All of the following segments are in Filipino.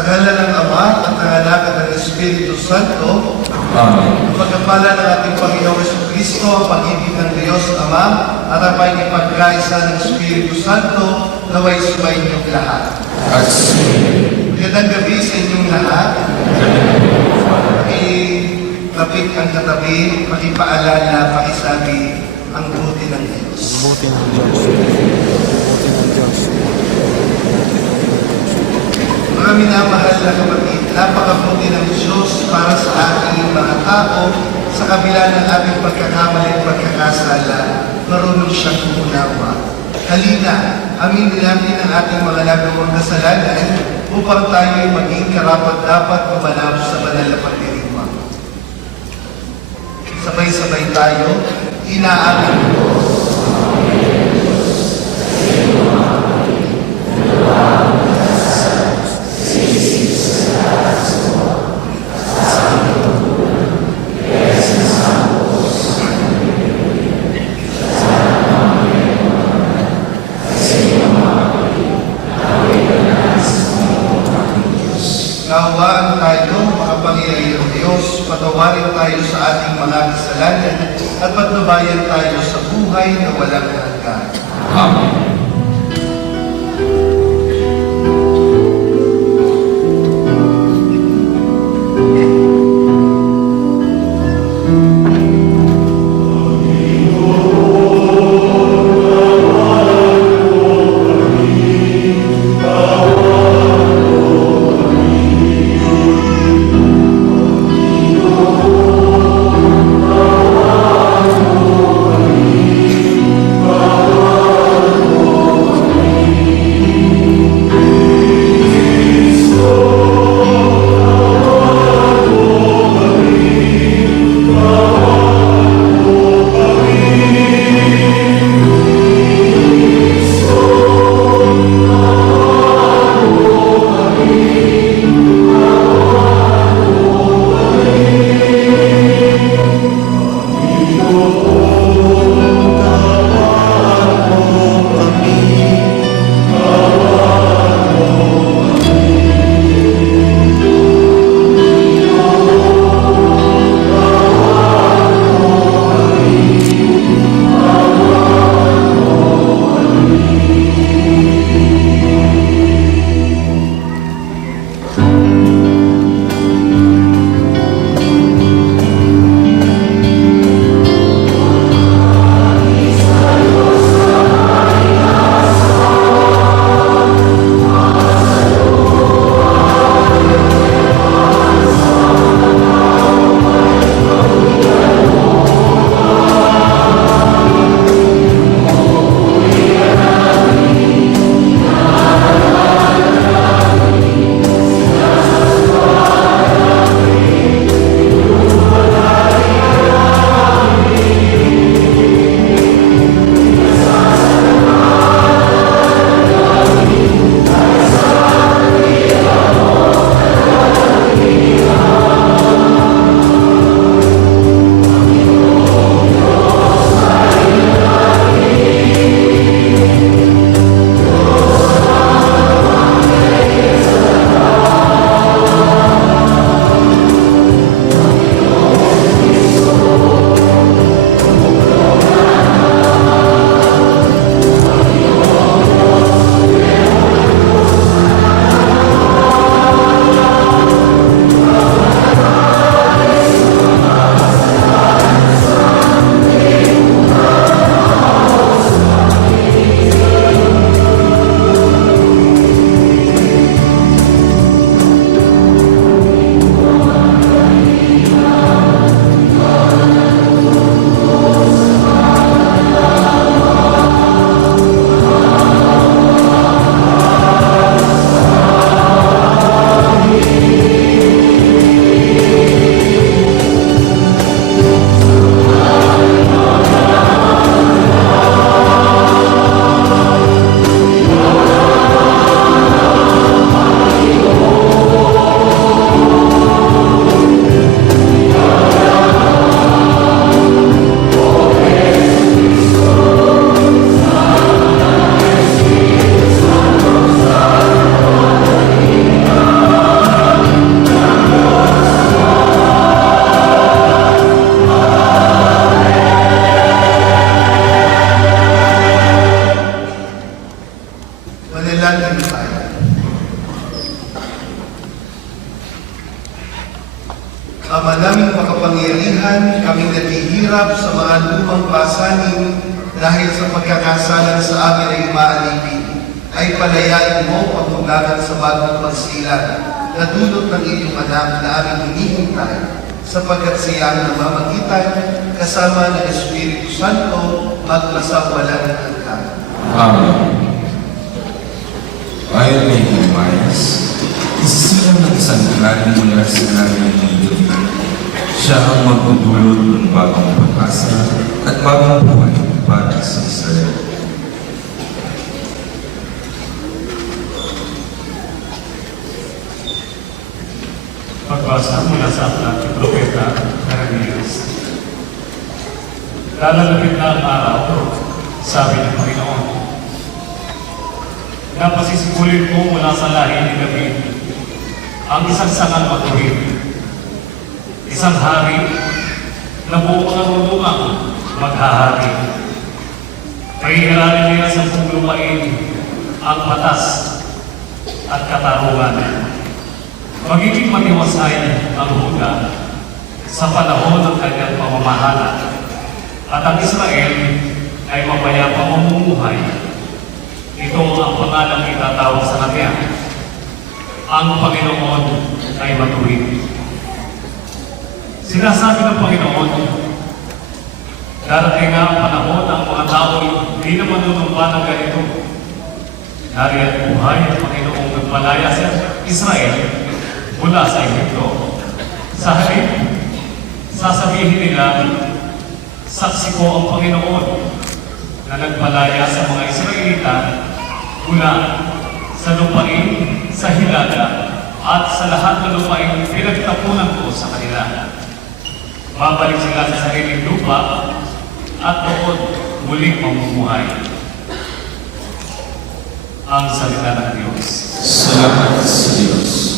Sa ngalan ng Ama at ng Anak at ng Espiritu Santo, Amen. ang pagkapala ng ating Panginoong Jesucristo, ang pag-ibig ng Diyos Ama, at ang pagkakaisa ng Espiritu Santo, naway sumayin lahat. At Magandang gabi sa inyong lahat. Kapit ang katabi, pakipaalala, pakisabi ang buti ng Diyos. Buti ng Diyos. Buti ng Diyos. Mga minamahal na kapatid, napakabuti ng Diyos para sa ating mga tao sa kabila ng ating pagkakamali at pagkakasala, marunong siyang umunawa. Halina, aminin natin ang ating mga nagawang kasalanan upang tayo maging karapat-dapat gumanap sa banal na pagdiriwang. Sabay-sabay tayo, inaamin ko. Nawaan tayo, makapangyarihang Diyos, patawarin tayo sa ating mga kasalanan at patnubayan tayo sa buhay na walang hanggan. Amen. Manalangin tayo. Ama naming makapangyarihan, kaming naghihirap sa mga lumang pasanin dahil sa pagkakasalan sa amin ay maalipin, ay palayain mo pagmulagan sa bagong pagsilang na dulot ng iyong anak na aming hinihintay sapagkat siya ang namamagitan kasama ng Espiritu Santo magpasawalan hanggan. Amen. Ayon kay Himayas, isisilang ng isang galing mula sa galing ng Diyos. Siya ang magdudulot ng bagong pag-asa at bagong buhay para sa Israel. Pagbasa mula sa aklat ni Propeta Jeremias. Lalapit na ang araw, sabi ng Panginoon, na pasisipulin ko mula sa lahi ni David ang isang sangal matuwid, isang hari na buong karunungang maghahari. Pag-iaralin niya sa buong lupain ang batas at katarungan. Magiging matiwasay ang Huda sa panahon ng kanyang pamamahala at ang Israel ay mapayapang mamumuhay. Ito ang pangalang itatawag sa kanya. Ang Panginoon ay matuwid. Sinasabi ng Panginoon, darating nga ang panahon ng mga tao hindi na manunumpa ng ganito. Nariyan buhay ang Panginoong nagpalaya sa Israel mula sa Egypto. Sa halip, sasabihin nila, saksi ko ang Panginoon na nagpalaya sa mga Israelita mula sa lupain, sa hilaga, at sa lahat ng lupain pinagtapunan ko sa kanila. Babalik sila sa sariling lupa at doon muling mamumuhay. Ang salita ng Diyos. Salamat sa Diyos.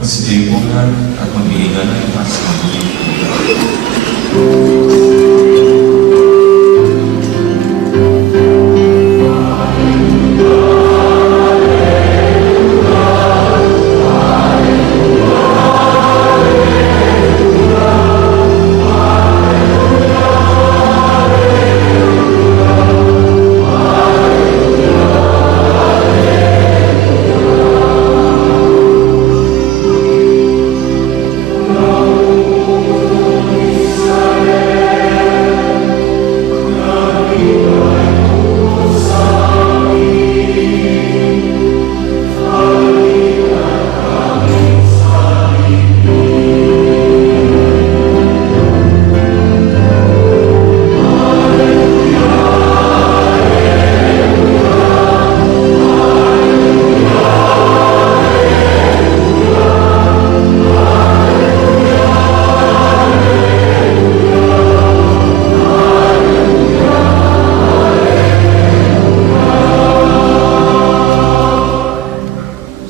Pasigay po na at magbigay ka ng mas mabuti.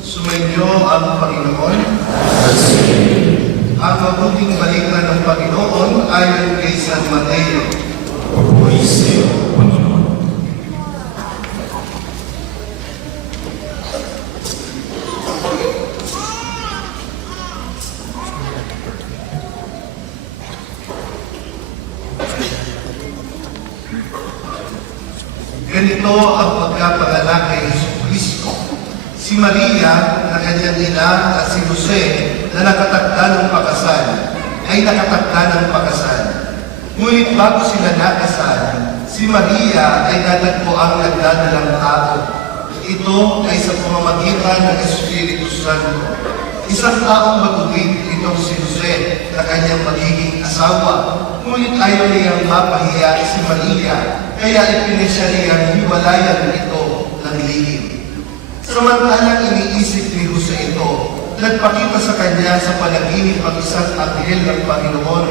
Sumainyo ang Panginoon. Ang mabuting balita ng Panginoon ayon kay San Mateo. Papuri sa iyo, Panginoon. Ganito ang pagkapanganak kay Jesucristo. Si Maria na kanyang ina at si Jose na nakatakda ng pakasal ay nakatakda ng pakasal. Ngunit bago sila nakasal, si Maria ay natagpo ang nagdadalang tao. Ito ay sa pamamagitan ng Espiritu Santo. Isang taong matuwid itong si Jose na kanyang magiging asawa. Ngunit ayaw niyang mapahiya si Maria, kaya ipinisya niyang hiwalayan ito ng lihim. Samantalang iniisip ni Jose ito, nagpakita sa kanya sa panaginip ang isang anghel ng Panginoon.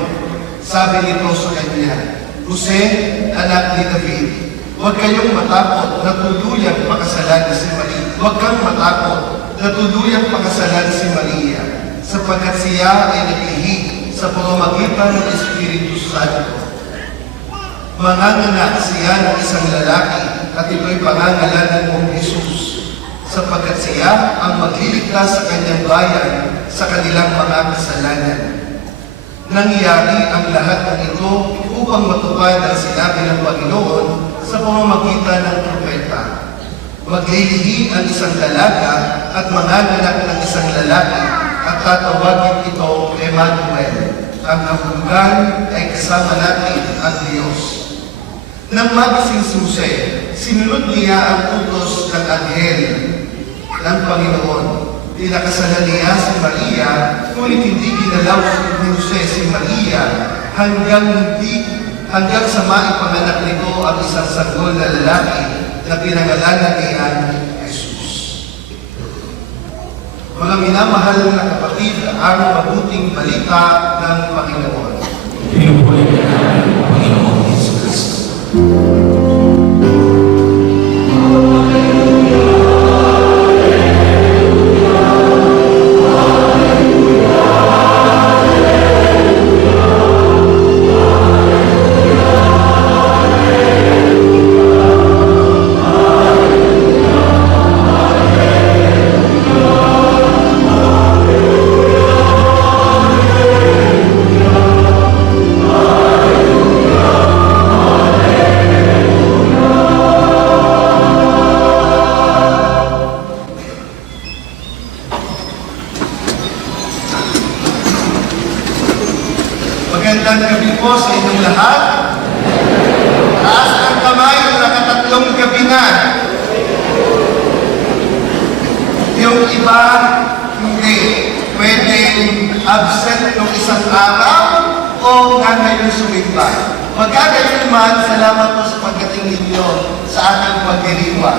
Sabi nito sa kanya, Jose, anak ni David, huwag kayong matakot na tuluyang pakasalan si Maria. Huwag kang matakot na tuluyang pakasalan si Maria, sapagkat siya ay naglihi sa pamamagitan ng Espiritu Santo. Manganganak siya ng isang lalaki at ito'y pangangalanan mong Jesus, sapagkat siya ang magliligtas sa kanyang bayan sa kanilang mga kasalanan. Nangyari ang lahat ng ito upang matupad ang sinabi ng Panginoon sa pamamagitan ng propeta. Maglilihi ang isang dalaga at manganganak ng isang lalaki at tatawagin ito Emmanuel. Ang kahulugan ay kasama natin ang Diyos. Nang magising si Jose, sinunod niya ang utos ng anghel ng Panginoon. Pinakasalan niya si Maria, ngunit hindi ginalaw ni Jose si Maria hanggang sa maipanganak nito ang isang sanggol na lalaki na pinangalanan niya Jesus. Mga minamahal na kapatid, ang mabuting balita ng Panginoon. Pinupuri ka namin, Panginoong Jesucristo. Magandang gabi po sa inyong lahat. Taas ang kamay na nakatatlong gabi na. Yung iba, hindi. Pwedeng absent ng isang araw o ngayon sumimbay. Magkagayon man, salamat po sa pagdating ninyo sa ating pagdiriwa.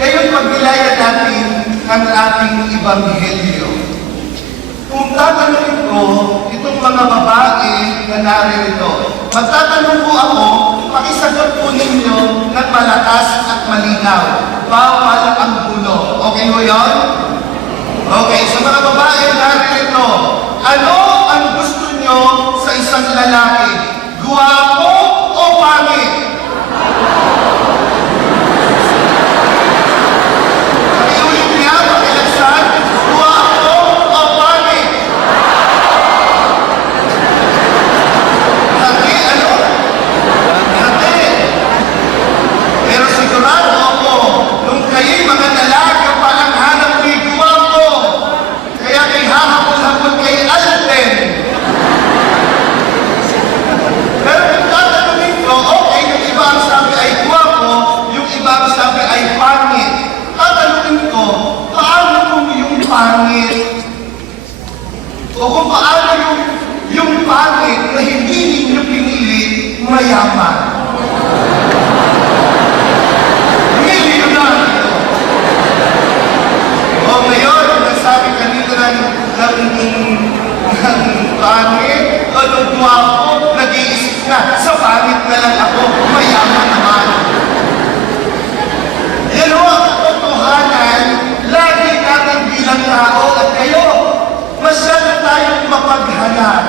Ngayon pagbilaya natin ang ating Ebanghelyo. Kung tatanungin ko, itong mga babae na naririto, magtatanong po ako, pakisagot po ninyo ng malakas at malinaw. Bawal ang gulo. Okay mo yun? Okay, sa mga babae na naririto, mayaman. Milyonaryo. O ngayon, nagsabi kanina ng pangit o ng guwapo, nag-iisip na, sa pangit na lang ako, mayaman naman. Yan ho ang katotohanan, lagi natin bilang tao at kayo, masyado tayong mapaghanap.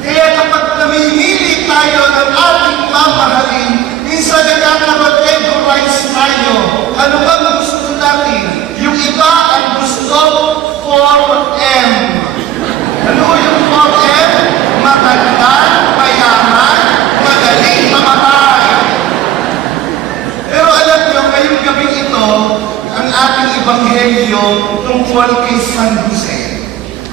Kaya kapag namimili tayo ng ating mamahalin, minsan nagkakaroon-categorize tayo. Ano ba ang gusto natin? Yung iba ang gusto 4M. Ano yung 4M? Maganda, mayaman, magaling mamatay. Pero alam nyo, ngayong gabi ito, ang ating ebanghelyo tungkol kay San Jose.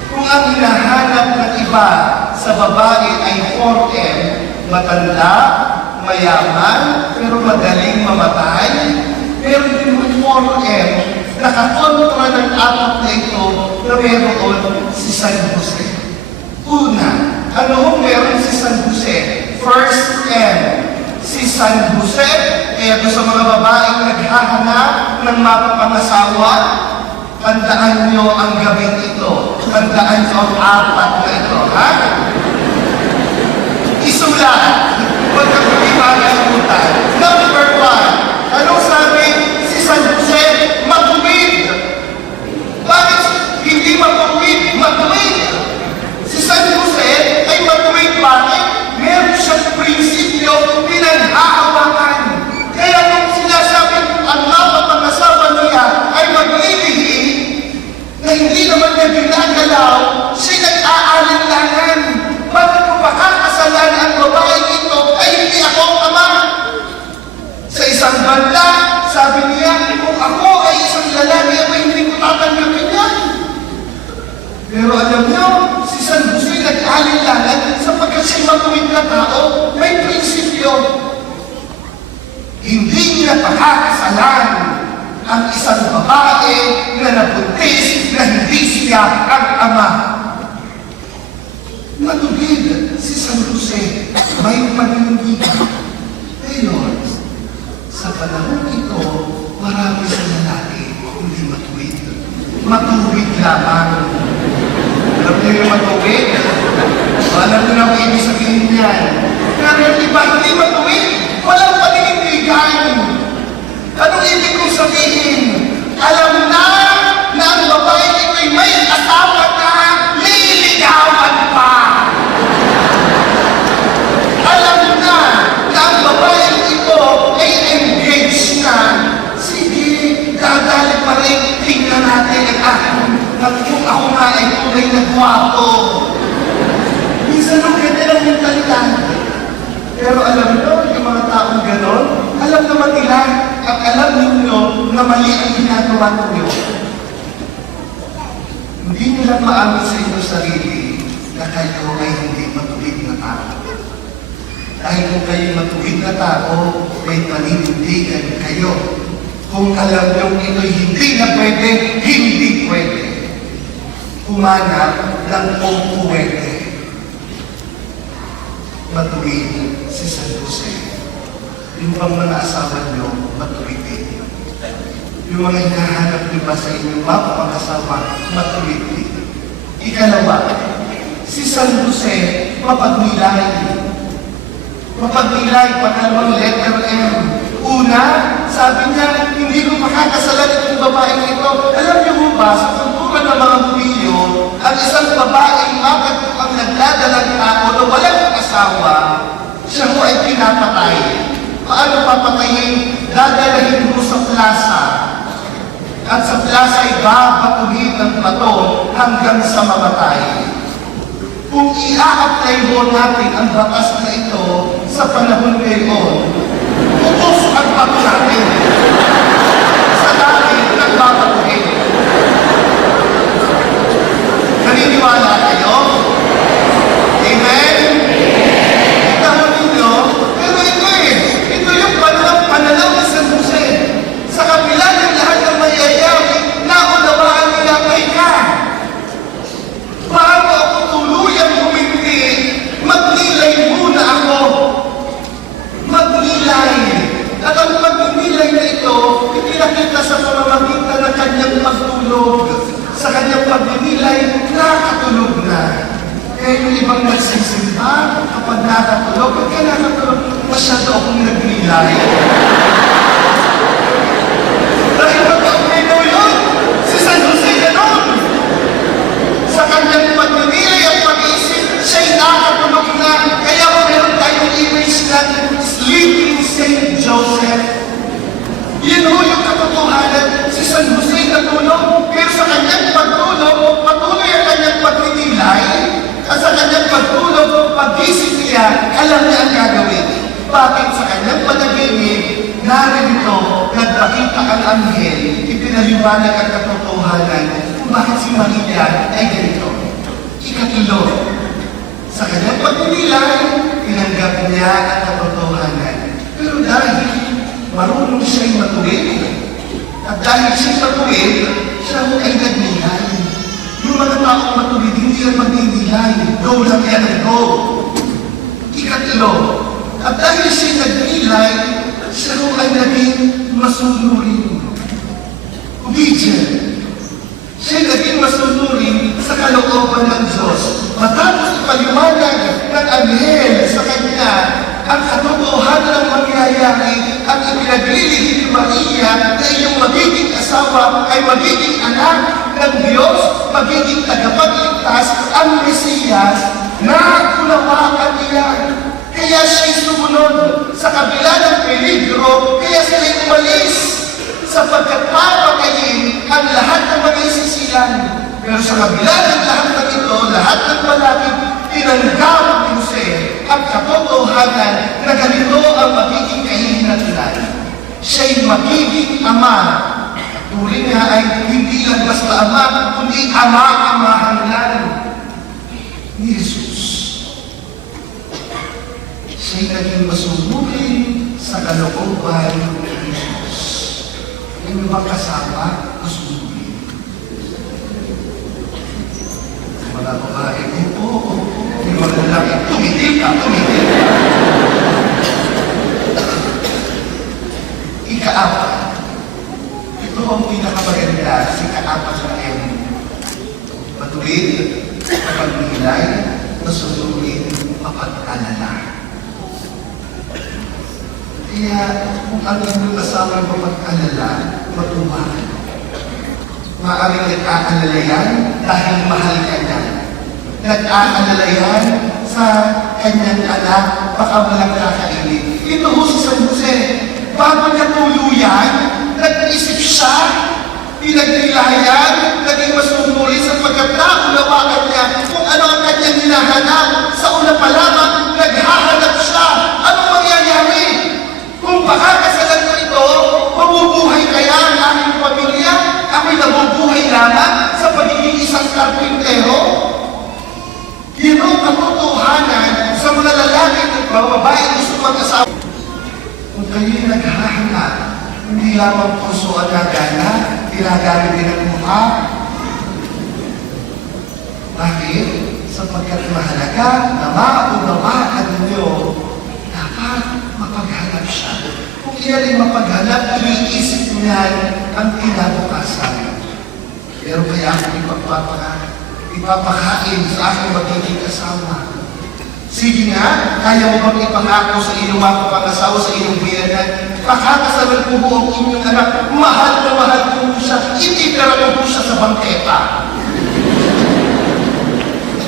Kung ang hinahanap ng iba sa babae ay 4M, matanda, mayaman, pero madaling mamatay, pero yung 4M, nakakontra ng apat na ito na meron si San Jose. Una, ano kung meron si San Jose? First M, si San Jose, kaya sa mga babaeng naghahanap ng mapapangasawa, tandaan nyo ang gabing ito. Tandaan nyo ang apat na ito, ha? Isulat. Huwag kang makakalimutan. Number 1. Anong sabi? Si San Jose, matuwid. Bakit hindi matuwid? Matuwid. Si San Jose ay matuwid. Bakit? Meron siyang prinsipyo pinaghahawakan. Kaya kung sinasabi ang mapapangasawa niya ay maglilihi, na hindi naman niya ginagalaw, siya nag-aalinlangan. Bakit ko pakakasalan ang babae ito ay hindi ako ang ama? Sa isang banda, sabi niya, kung ako ay isang lalaki, ako hindi ko tatanggapin yan. Pero alam niyo, si San Jose nag-aalinlangan sapagkat siya matuwid na tao, may prinsipyo. Hindi niya pakakasalan ang isang babae na nabuntis na hindi siya ang ama. Matubig si San Jose, may paninindigan. Ngayon, sa panahon ito, marami sa lalaki hindi matuwid. Matuwid lamang. Alam niyo yung matuwid? Alam niyo na ang ibig sabihin niyan. Pero yung iba hindi matuwid, walang paninindigan. Anong ibig kong sabihin? Alam na ang babae ito'y may asawa na liligawan pa. Alam na ang babae ito ay engaged na. Sige, dadali pa rin. Tingnan natin kung ako nga ay tunay na gwapo. Minsan ang ganda ng mentalidad. Pero alam nyo, yung mga taong ganon, alam naman nila at alam ninyo na mali ang ginagawa ninyo. Hindi nila maamin sa inyong sarili na kayo ay hindi matuwid na tao. Dahil kung kayo matuwid na tao, may paninindigan kayo. Kung alam nyo ito'y hindi na pwede, hindi pwede. Humanap ng kung pwede. Matuwid si San Jose. Yung bang mga asawa nyo, matuwid din. Yung mga hinahanap nyo ba sa inyong mapapangasawa, matuwid din. Ikalawa, si San Jose, mapagnilay. Mapagnilay, pangalawang letter M. Una, sabi niya, hindi ko makakasalan itong babaeng ito. Alam niyo mo ba, sa kultura ng mga Hudyo, ang isang babaeng bakit ang nagdadalang tao na walang asawa, siya mo ay pinapatay. Paano papatayin? Dadalahin mo sa plaza. At sa plaza ay babatuhin ng bato hanggang sa mamatay. Kung i-a-apply mo natin ang batas na ito sa panahon ngayon, utos ang bato natin sa dami nagbabatuhin. Naniniwala kayo? Amen? Itahan ninyo, pero ito yung panalaw ni San Jose. Sa kabila ng lahat ng mayayari, naunawaan nila kay ka. Bago ako tuluyang huminti, magnilay muna ako. sa kanyang pagdinilay, nakatulog na. Kaya yung ibang nagsisimba, kapag nakatulog, pagka nakatulog, masyado akong nagnilay. Dahil magpapinaw yun, si San Jose ganon. Sa kanyang pagdinilay at pag-iisip, siya'y nakatulog na. Kaya meron tayong image ng sleeping Saint Joseph. Yun ho yung katotohanan, si San Jose natulog, pero sa kanyang pagtulog, patuloy ang kanyang pagninilay, at sa kanyang pagtulog, pag-isip niya, alam niya ang gagawin. Bakit sa kanyang panaginip, narito, nagpakita ang anghel, ipinaliwanag ang katotohanan kung bakit si Maria ay ganito. Ikatulo, sa kanyang pagninilay, tinanggap niya ang katotohanan. Pero dahil marunong siya'y matuwid, at dahil siya'y matuwid, siya ay nagnilay. Yung mga taong matuwid, hindi yan magninilay. Go lang yan ang go. Ikatlo, at dahil siya'y nagnilay, siya ay naging masunurin. Obedient. Siya'y naging masunurin sa kalooban ng Diyos. Matapos ipaliwanag ng anghel sa kanya ang katotohanan ng mangyayari at ipinaglilihim ni Maria na iyong magiging asawa ay magiging anak ng Diyos, magiging tagapagligtas ang Mesiyas, na unawaan niya. Kaya siya'y sumunod sa kabila ng peligro, kaya siya'y umalis sapagkat papagayin ang lahat ng mga isisilan. Pero sa kabila ng lahat ng ito, lahat ng malapit, tinanggap ni Jose ang katotohanan na ganito ang magiging kahihinatnan. Siya'y magiging ama. Turing niya ay hindi lang basta ama, kundi ama-amahan lang ni Jesus. Siya'y naging masunurin sa kalooban ni Jesus. Yung ibang kasama, masunurin. Mga babae, oo. Yung mga lalaki, tumitil ka, tumitil ka. Ikaapat. Ito ang pinakamaganda, si kaapat sa akin. Matuwid, mapagnilay, masunurin, mapag-alala. Kaya kung ang inyong kasama ng mapag-alala, matuwahan. Maaaring nag-aalala yan dahil mahal ka niya. Nag-aalala yan sa kanyang anak, baka walang kakainin. Ito ho si San Jose. Bago niya tuluyan, nag-isip siya, pinagnilayan, naging masunurin sa pagkataunawaan niya kung ano ang kanyang hinahanap. Sa una pa lamang, naghahanap siya. Anong mangyayari? Kung pakakasalan ko ito, mabubuhay kaya ang aming pamilya? Ako'y nabubuhay lamang sa pagiging isang karpintero? Yun ang katotohanan sa mga lalaki at mga babae gusto mag-asawa. Kung kayo'y naghahanap, hindi lamang puso at nagana, ginagamit din ang mukha. Bakit? Sapagkat mahalaga na maunawaan ninyo, dapat mapaghanap siya. Kung iyan ay mapaghanap, iniisip niya ang kinabukasan. Pero kaya ako ipapakain sa aking magiging asawa. Sige nga, kaya mo bang ipangako sa iyong mga pangasawa sa iyong biyanan? Pakakasalan ko po ang inyong anak, mahal na mahal ko po siya, ititira ko po siya sa bangketa.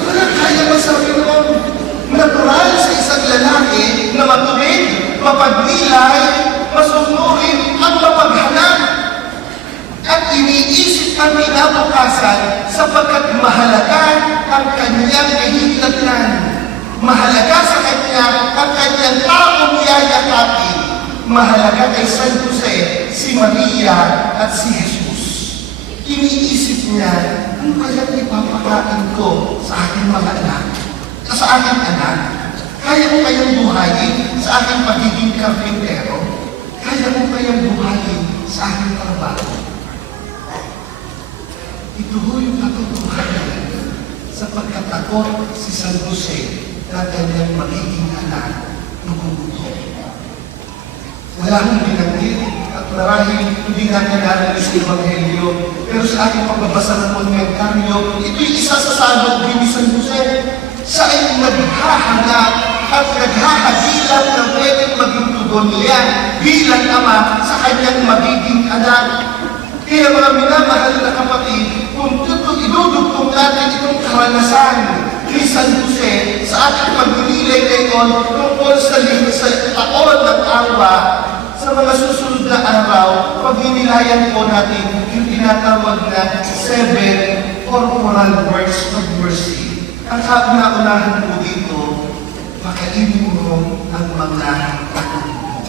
Wala kaya masabi noon. Natural sa isang lalaki na matuwid, mapagnilay, masunurin, at mapaghanap. At iniisip ang kinabukasan sapagkat mahalaga ang kanyang kahihinatnan. Mahalaga sa kanya ang kanyang taong yayakapin. Mahalaga kay San Jose, si Maria at si Jesus. Iniisip niya, ano kaya ipapakain ko sa aking mga anak? Sa aking anak? Kaya ko kayang buhayin sa aking pagiging karpintero? Kaya ko kayang buhayin sa aking trabaho? Ito ho yung katotohanan sapagkat ako si San Jose na kanyang magiging anak ng gugutom. Wala akong binanggit at marahil hindi natin narinig sa Ebanghelyo. Pero sa aking pagbabasa ng komentaryo, ito'y isa sa salmo ni San Jose. Siya ay naghahanap at naghahagilap na pwedeng maging tugon niya bilang ama sa kanyang magiging anak. Kaya mga minamahal na kapatid, kung idudugtong natin itong karanasan ni San Jose sa ating pagdilay ngayon tungkol sa taon ng awa, sa mga susunod na araw, pag hinilayan po natin yung tinatawag na 7 corporal works of mercy. Ang kauna-unahan po dito, pakainin mo ang mga takot mo.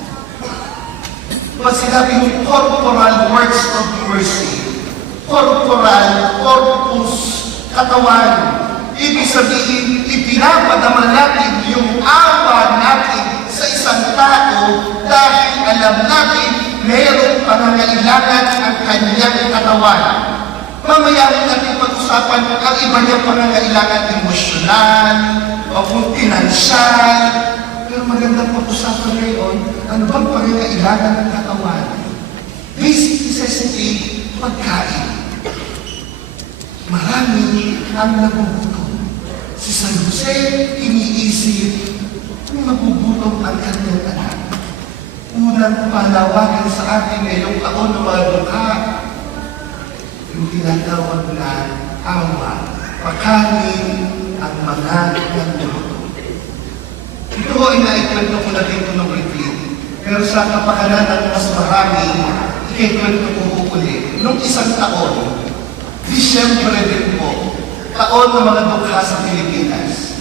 Pag sinabi yung corporal works of mercy, corporal, corpus, katawan, ibig sabihin, ipinapadama natin yung awa natin sa isang tao dahil alam natin mayroong pangangailangan ang kanyang katawan. Mamaya natin pag-usapan ang iba niyang pangangailangan emosyonal o kung pinansyal. Pero magandang pag-usapan ngayon, ano bang pangangailangan ng katawan? Basic necessity, pagkain. Marami ang nagugutom. Si San Jose iniisip kung magugutom ang kanyang anak. Unang panawagan sa atin ngayong taon ng mga dukha, yung tinatawag na awa, pakanin ang mga nagugutom. Ito ay naikwento ko na dito ng retreat. Pero sa kapakanan ng mas marami, ikikwento ko ulit. Nung isang taon, Disyembre din po, taon ng mga dukha sa Pilipinas.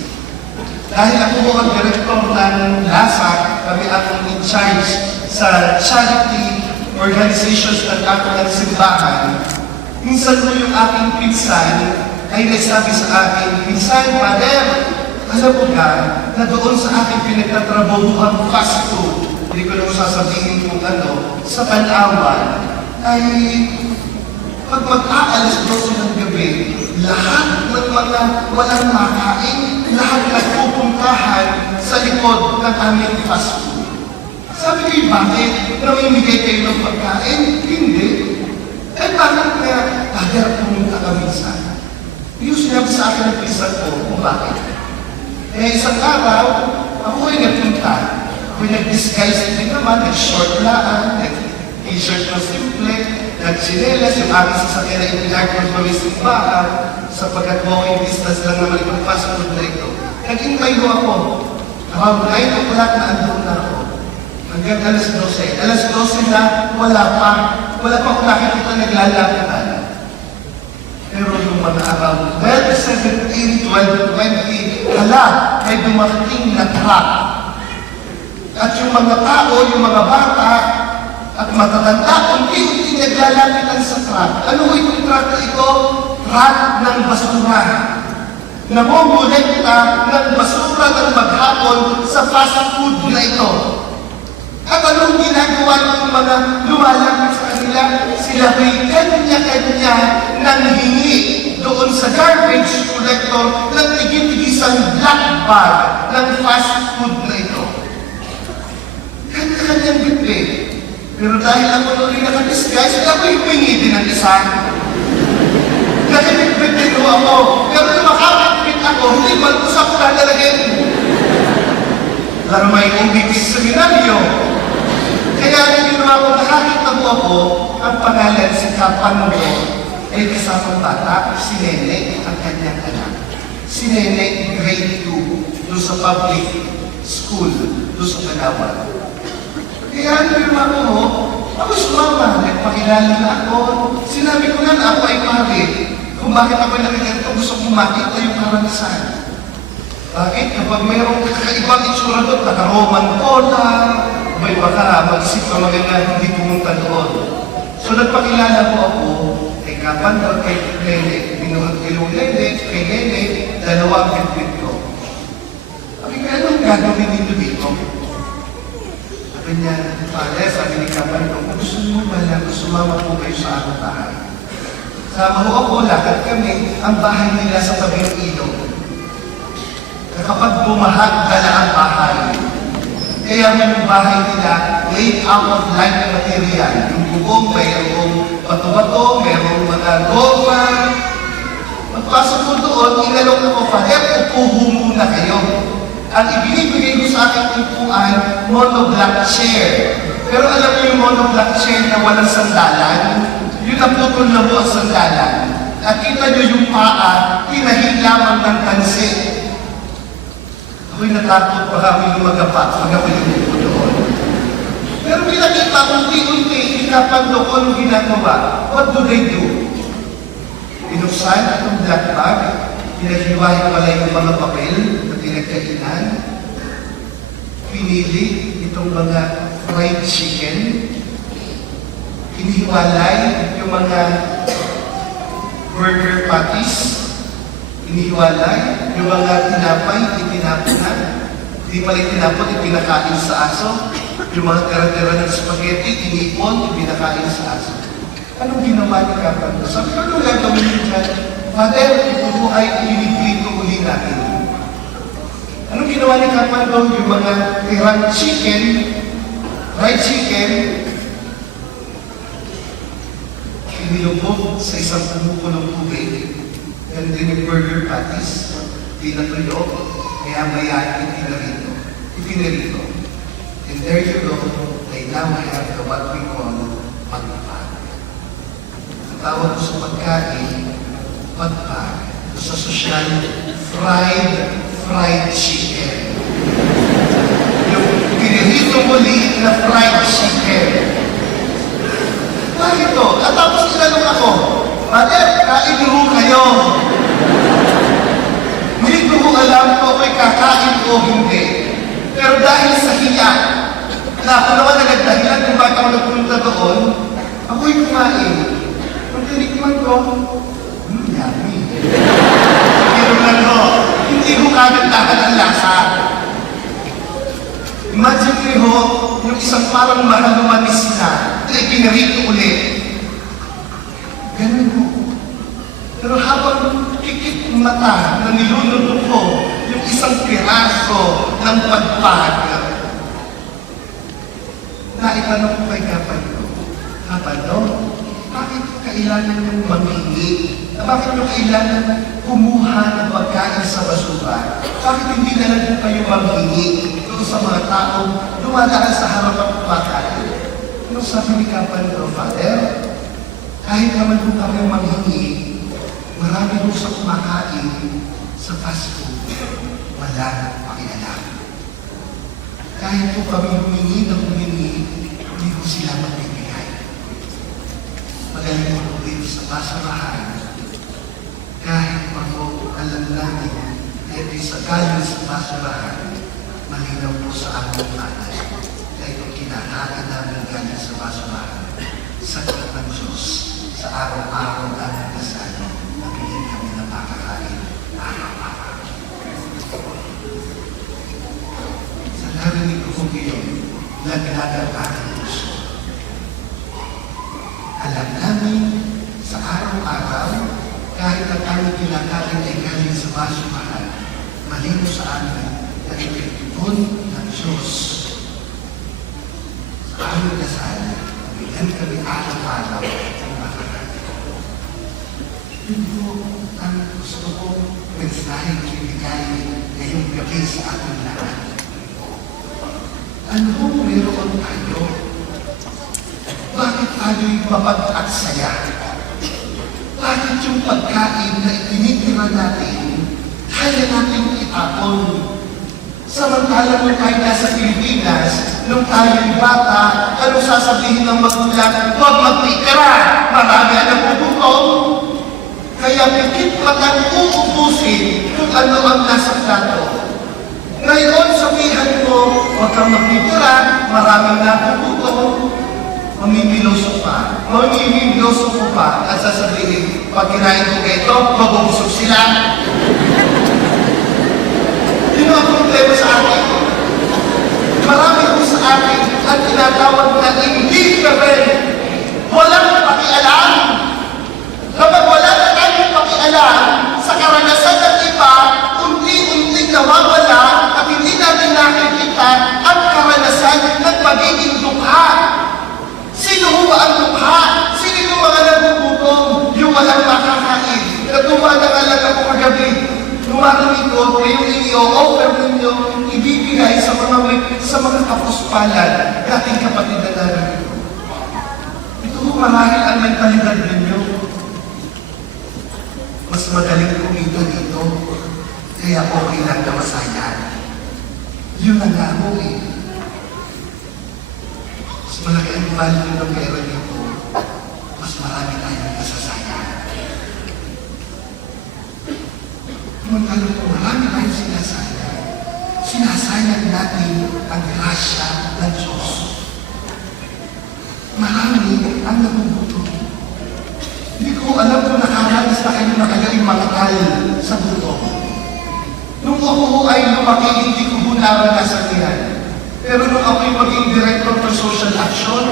Dahil ako po ang direktor ng LASAC, kami ang in charge sa charity organizations ng aking simbahan. Minsan po yung aking pinsan ay nagsabi sa akin, "Pinsan, Father, alam mo ba na doon sa aking pinagtatrabahuhang fast food," hindi ko lang sasabihin kung ano, sa Panawan, ay pag mag-aalas 12 ng gabi, lahat ng mga walang makain, lahat nagpupuntahan sa likod ng aming fast food. Sabi ko, bakit? Namimigay kayo ng pagkain? Hindi. Eh bakit nga, Father, pumunta kami sana? Yung sinabi sa akin ng pinsan ko, kung bakit? Eh isang araw, ako ay nagpunta. Ako ay nag-disguise din naman, nag-short laan, nag-t-shirt na simple, nagsinelas, yung aming sasakyan na ipinagpag kami simbahan, sapagkat walking distance lang naman itong fast food na ito. Nag-intay ko ako. Around 9 o'clock na andun na ako. Hanggang alas 12. Alas 12 na, wala pa ako nakikita naglalapitan. Pero yung mga around 12, 17, 12, 20, hala, may dumating na truck. At yung mga tao, yung mga bata, at matatanda, unti-unti naglalapitan sa truck. Ano ho itong truck na ito? Truck ng basura. Namumulekta ng basura ng maghapon sa fast food na ito. At anong ginagawa ng mga lumalapit sa kanila? Sila may kanya-kanya nang hingi doon sa garbage collector ng tigit-tigisang black bag ng fast food na ito. Kanya-kanyang bitbit. Pero dahil ako nung nakadisguise, ako yung pingi din ng isa. Nakibitbit din ko ako. Pero nung makabitbit ako, hindi mag-usap na talagin. Laro may umibig sa seminaryo. Kaya nung ginawa ko, nakakita mo ako, ang pangalan si Kapango ay kasamang bata, si Nene, ang kanyang anak. Si Nene, grade 2, doon sa public school, doon sa Palawan. Kaya nung ako sumama, nagpakilala na ako. Sinabi ko na ako ay pare. Kung bakit ako nakikita, gusto kong makita yung karanasan. Bakit? Kapag mayroong kakaibang itsura doon, naka-Roman collar, may baka mag-isip ka maganda hindi pumunta doon. So nagpakilala ko ako kay Kapandor, kay Lele, binuhat kay Lele, kay Lele, dalawang bitbit ko. Sabi ka, anong gagawin dito? Sabi niya, Pare, sabi ni Kapandor, kung gusto mo ba lang, sumama po kayo sa aking bahay. Sama ho ako, lakad kami, ang bahay nila sa tabing ilog. Kapag bumaha, dala ang bahay. Kaya yung bahay nila made out of light material. Yung bubong, mayroong bato-bato, mayroong mga goma. Pagpasok ko doon, inalok ako, Father, upo muna kayo. Ang ibinibigay ko sa aking upuan, monoblock chair. Pero alam niyo yung monoblock chair na walang sandalan? Yun ang putol na po ang sandalan. At kita niyo yung paa, pinahig lamang ng tansi. Ako'y natakot pa kami lumagapat pag ako'y umupo doon. Pero pinakita ko, unti-unti, ikapag doon ang ginagawa. What do they do? Binuksan itong black bag, pinahiwahin pala yung mga papel na pinagkainan. Pinili itong mga fried chicken. Inihiwalay yung mga burger patties. Inihiwalay yung mga tinapay, itinapon na. Hindi pala itinapon, ipinakain sa aso. Yung mga tira-tira ng spaghetti, inipon, ipinakain sa aso. Anong ginawa ni Kapag? Sabi ko, anong gagawin niyo dyan? Father, ito po ay piniplito uli natin. Anong ginawa ni Kapag? Yung mga tirang chicken, fried chicken, inilubog sa isang bumuko ng tubig. And then yung burger patties, pinatuyo, kaya mayakin ipinarito. And there you go, they now have the what we call pagpag. Ang tawag ko sa pagkain, pagpag. Sa sosyal, fried chicken. Yung pinirito muli na fried chicken. Bakit to? At tapos tinanong ako, Father, kain niyo kayo. Hindi ko alam kung ako'y kakain o hindi. Pero dahil sa hiya, na ako naman na nagdahilan kung bakit ako nagpunta doon, ako'y kumain. Nung tinikman ko, yummy. Pero ano, hindi ko kagandahan ang lasa. Imagine niyo, yung isang parang mahal lumanis na, na ipinarito ulit. Ganun mo. Pero habang kikit mata na niluluto ko yung isang piraso ng pagpag, naitanong ko kay Kapag, bakit kailangan yung manghingi? Bakit yung kailangan kumuha ng pagkain sa basura? Bakit hindi na lang kayo manghingi doon sa mga taong dumadaan sa harapan ng pagkain? Ano sabi ni Kapag, Father, kahit naman kung kami manghingi, marami mo sa kumakain sa fast food, wala pakialam. Kahit po kami humingi ng humingi, hindi ko sila magbibigay. Magaling mo dito sa basurahan, kahit pa po alam namin na ito sa galing sa basurahan, malinaw po sa aming panay na itong kinakain namin galing sa basurahan, sa ng Diyos, sa araw-araw namin kasano, nabigyan kami ng makakain araw-araw. Sa narinig ko kong iyon, laglag ang aking puso. Alam namin, sa araw-araw, kahit ang aming kinakain ay galing sa basurahan, malino sa amin na ipinipon ng Diyos. Sa aming kasal, nabigyan kami araw-araw ng makakain. Yun po ang gusto kong mensaheng ibigay ngayong gabi sa ating lahat. Ano meron tayo? Bakit tayo'y mapag at saya? Bakit yung pagkain na itinitira natin, kaya natin itapon? Samantalang nung tayo nasa Pilipinas, nung tayo'y bata, ano sasabihin ng magulang? Huwag magtitira! Marami ang pupukom! Kaya pikit matang uubusin kung ano ang nasa plato. Ngayon, sabihan mo, huwag kang magtitira, maraming napupukom. Mamimiloso pa. Mamimiloso ko pa at sasabihin, pag kinain ko ito, mabubusog sila. Yun ang problema sa atin. Marami ko sa atin at tinatawag na indifferent. Walang pakialam. Kapag wala na tayong pakialam sa karanasan ng iba, unti-unting nawawala at hindi natin nakikita ang karanasan magiging dukha. Sino ho ba ang dukha? Sino yung mga nagugutom? Yung walang makakain. Natuwa na nga lang ako kagabi. Lumarami ko, yung i-offer ninyo, ibibigay sa mga kapuspalan, dating kapatid na namin. Ito ho marahil ang mentalidad ninyo. Mas magaling kumita dito, kaya okay lang na masaya. Yun ang nga ho eh. Mas malaki ang value ng pera dito, mas marami tayong masasaya. Magkano po, marami tayong sinasayang. Sinasayang natin ang grasya ng Diyos. Marami ang nabubuto. Hindi ko alam kung nakaranas na kayo na kayong makakal sa buto. Nung ako ay lumaki, hindi ko naranasan yan. Pero nung ako'y maging director ng social action,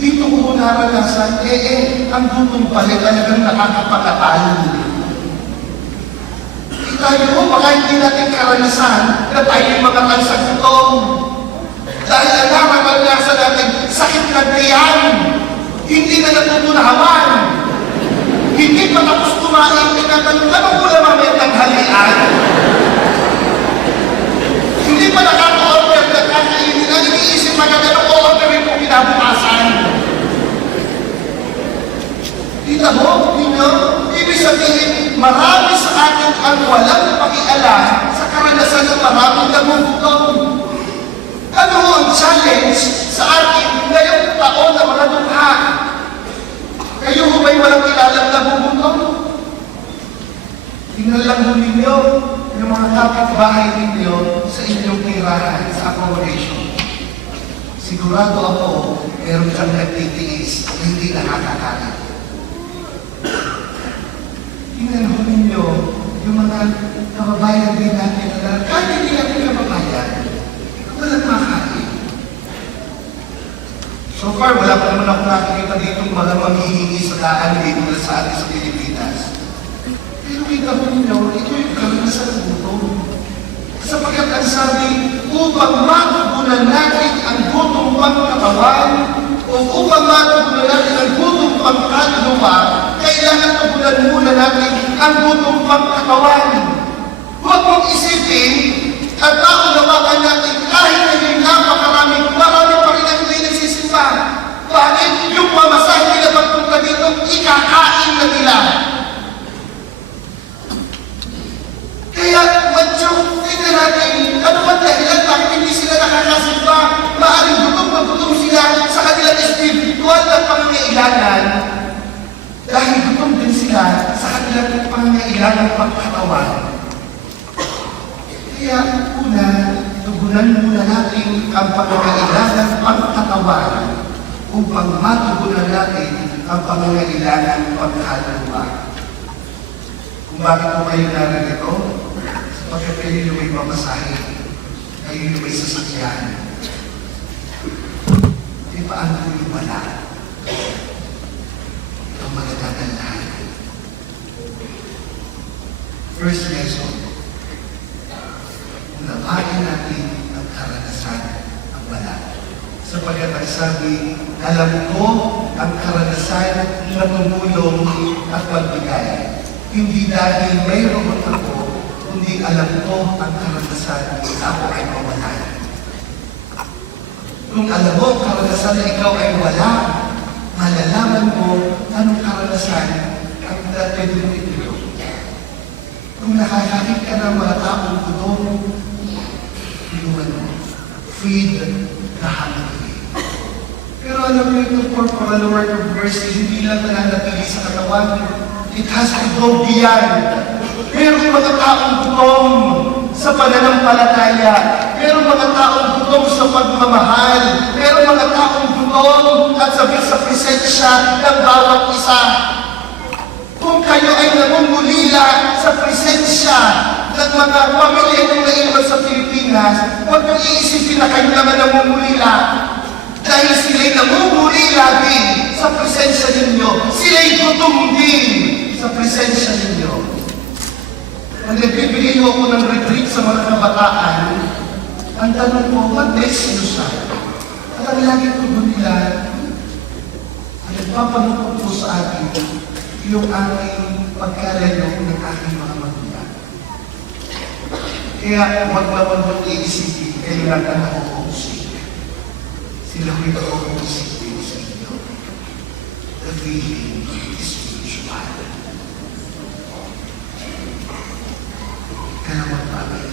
dito ko naranasan, ang gutong pala talagang nakakapakatal. Tayo, baka hindi natin karanasan na tayo yung mga tansagutong. Dahil ang nakaranasan natin, sakit ng tiyan. Hindi na natutunawan. Hindi pa tapos kumain, tinatanong, ano ko na mamaya tanghalian? Hindi pa nakaka-order na kakainin na iniisip na gano'ng o-orderin ko kinabukasan. Kita mo, ninyo, ibig sabihin, marami sa atin ang walang pakialam sa karanasan ng maraming nagugutom. Ano ho ang challenge sa atin ngayong taon na mga dukha? Kayo ho ba'y walang kilalang nagugutom? Tingnan lang ho ninyo yung mga kapitbahay ninyo sa inyong tirahan sa accommodation. Sigurado ako, meron kang nagtitiis na hindi nakakakain. Tingnan ho ninyo yung mga kababayan din natin na kahit hindi natin kababayan, walang makain. So far, wala pa naman ako nakikita dito mga manghihingi sa daan dito na sa atin sa Pilipinas. Pero kita ho ninyo, ito yung karanasan ng gutom. Sapagkat ang sabi, upang matugunan natin ang gutong pangkatawan o upang matugunan natin ang gutong pangkaluluwa, kailangan tugunan muna natin ang gutong pangkatawan. Huwag mong isipin at naunawakan natin kahit na yung marami pa rin ang hindi nagsisimba. Bakit? Yung mamasahe nila pagpunta dito, ikakain na nila. Kaya, medyo, tingnan natin, ano ba dahilan bakit hindi sila nakakasimba? Maaaring gutom sila sa kanilang espiritual na pangangailangan. Dahil gutom din sila sa kanilang pangangailangan pagkatawan. Kaya, una, tugunan muna natin ang pangangailangan pagkatawan upang matugunan natin ang pangangailangan pagkaluluwa. Kung bakit po kayo naririto? Sapagkat kayo yung may mamasahe, kayo yung may sasakyan. Di paano po yung wala? Ang mga dadalhan. First lesson, unawain natin ang karanasan ang wala. Sapagkat ang sabi, alam ko ang karanasan na tumulong at magbigay. Hindi dahil mayroon ako, kundi alam ko ang karanasan na ako ay mawalan. Kung alam mo ang karanasan na ikaw ay wala, malalaman mo anong karanasan ang pwede mo itulong. Kung nakakakit ka ng mga taong gutom, tulungan mo. Feed the hungry. Pero alam mo itong corporal work of mercy, hindi lang nananatili sa katawan. It has to go beyond. Merong mga taong gutom sa pananampalataya. Merong mga taong gutom sa pagmamahal. Merong mga taong gutom at sa presensya ng bawat isa. Kung kayo ay namumulila sa presensya ng mga pamilya ng naiwan sa Pilipinas, huwag nang iisipin na kayo naman namumulila. Dahil sila'y namumulila din sa presensya ninyo. Sila'y gutom din sa presensya ninyo. Kung nagbibigay ako ng retreat sa mga kabataan, ang tanong ko, what makes you sad? ang lagi tugon nila, ang nagpapanukot po sa akin, yung aking pagkalayo ng aking mga magulang. Kaya huwag naman mong iisipin, kayo lang ang nakukusik. Sila ko'y nakukusik din sa inyo. The feeling is mutual. Kalawang bagay.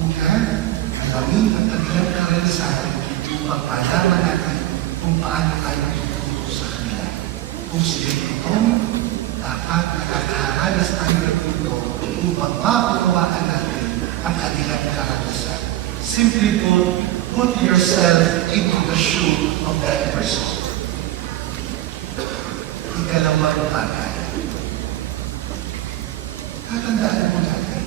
Una, alamin ang kanilang karanasan upang malaman natin kung paano tayo tutulong sa kanila. Kung sila'y gutom, dapat nakakaranas tayo ng tulong upang maunawaan natin ang kanilang karanasan. Simply put yourself into the shoe of that person. Ikalawang bagay. Tatandaan mo natin,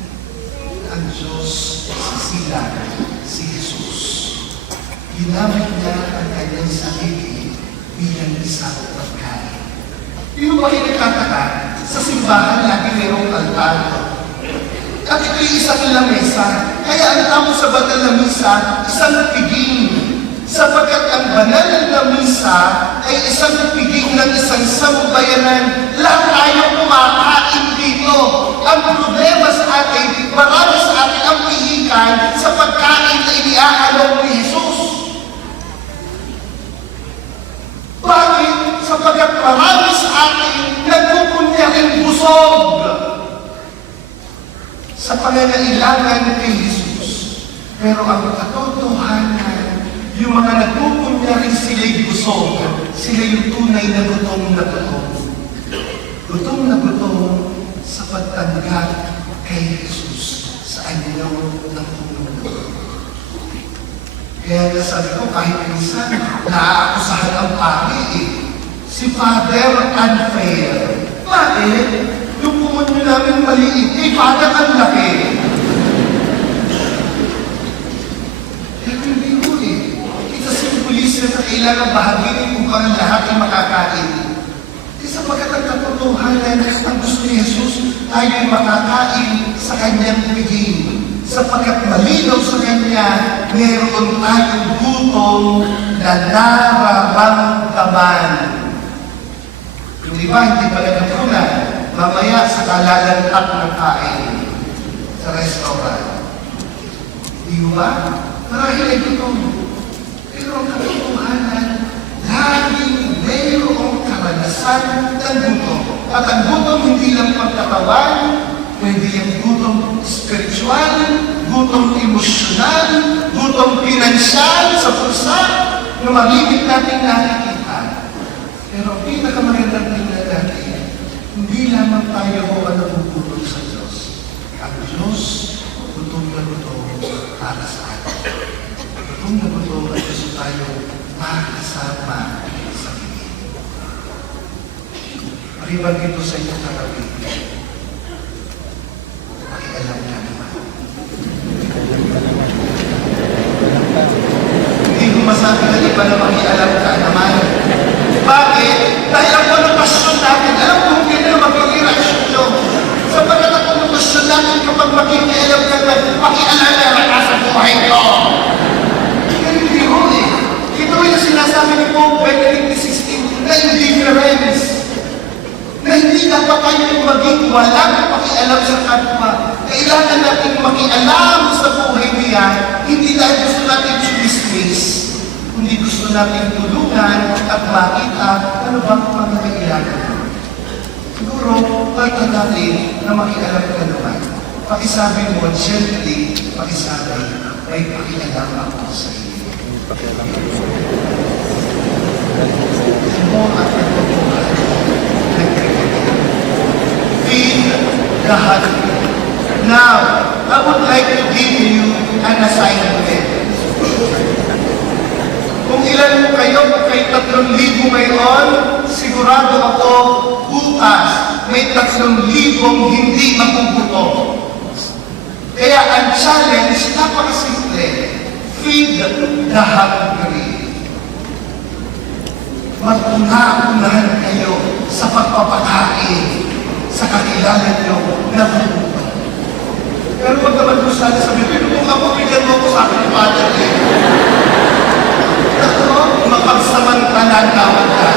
ang Diyos sisilang si Jesus. Ginamit niya ang kanyang sarili bilang isang pagkain. Yung ba kinagtataka, sa simbahan lagi mayroong altar. At ito'y isang lamesa. Kaya ang tamo sa banal na misa, isang piging. Sapagkat ang banal na misa ay isang piging ng isang sambayanan. Lahat tayo kumakain dito. Ang problema sa atin, marami sa atin ang pihikan sa pagkain na iniaalok ni Jesus. Bakit? Sapagkat marami sa atin nagpupunyaring busog sa pangangailangan kay Jesus. Pero ang katotohanan, yung mga nagpupunyaring sila'y busog, sila yung tunay na gutom na gutom. Gutom na gutom sa pagtanggap kay Jesus sa anyo ng tulong. Kaya nasabi ko, kahit minsan, naaakusahan ang pari eh. Si Father unfair. Bakit? Yung pumunyo namin maliit, eh, Father ang laki. Pero hindi ko eh. Ito simbolism na kailangan bahaginin kung parang lahat ay makakain. Sapagkat ang katotohanan ang gusto ni Jesus, tayo ay makakain sa kanyang piging. Sapagkat malinaw sa kanya, meron tayong gutom na nararamdaman. Yung iba, hindi pala napunan. Mamaya sa kalalantak ng kain sa restaurant. Di ba? Marahil ay gutom. Pero ang katotohanan, laging mayroong karanasan ng gutom. At ang gutom hindi lang pagkatawan, pwede yung gutom spiritual, gutom emosyonal, gutom pinansyal sa pusa, na malimit natin nakikita. Pero ang pinakamagandang tingnan natin, hindi lamang tayo ho ang nagugutom sa Diyos. Ang Diyos, gutom na gutom para sa atin. Gutom na gutom ang gusto tayo makakasama sa Pilipinas. Maribag ito sa inyong karapit. Pakialam ka naman. Hindi ko masabi na iba na makialam ka naman. Bakit? Dahil ang konotasyon natin, alam ko hindi na magiging reaksyon nyo. Sapagkat ang konotasyon natin kapag makikialam ka na, pakialam ka sa buhay ko. Pero hindi ko eh. Ito yung sinasabi ni Pope Benedict XVI na indifference. Na hindi dapat tayo maging walang pakialam sa kapwa. Kailangan natin makialam sa buhay niya, hindi dahil gusto natin dismiss, kundi gusto natin tulungan at makita ano bang mga kailangan. Siguro, pagka natin na makialam ka naman, pakisabi mo gently, pakisabi, may pakialam ako sa iyo. Mo at pagpapuhan. Feed the hungry. Now, I would like to give you an assignment. Kung ilan mo kayo, kung kayo 3,000 ngayon, sigurado ako, bukas, may 3,000 hindi magugutom. Kaya ang challenge, napakasimple. Feed the hungry. Maguna-unahan kayo sa pagpapakain sa kakilala nyo na gutom. Pero pag naman ko sana sabi, pero kung ako, bigyan mo ko sa akin, Father, Ako, mapagsamantala tawag ka.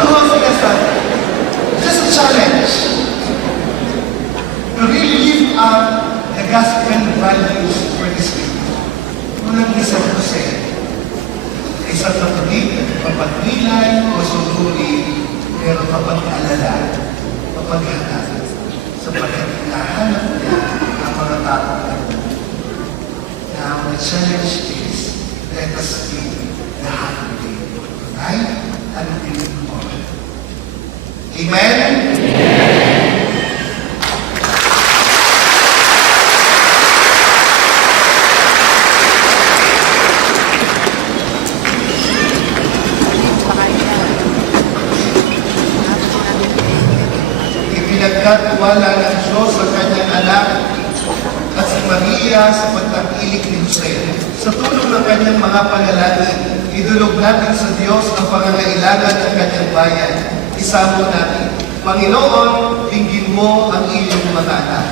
Oo, sige sir. Just a challenge. To really live up the gospel values for this people. Unang isa ko sa'yo. Isang natulig, papagnilay o sumuri, pero papag-alala, papaghanap, sapagkat hinahanap niya ang mga tao. Now, the challenge is, let us be the happy tonight and tomorrow. Amen? Ipinagkatiwala ng Diyos sa kanyang anak at si Maria sa pagtakilik ni Jose. Sa tulong ng kanyang mga panalangin, idulog natin sa Diyos ang pangangailangan ng kanyang bayan. Isamo natin, Panginoon, tingin mo ang iyong mga anak.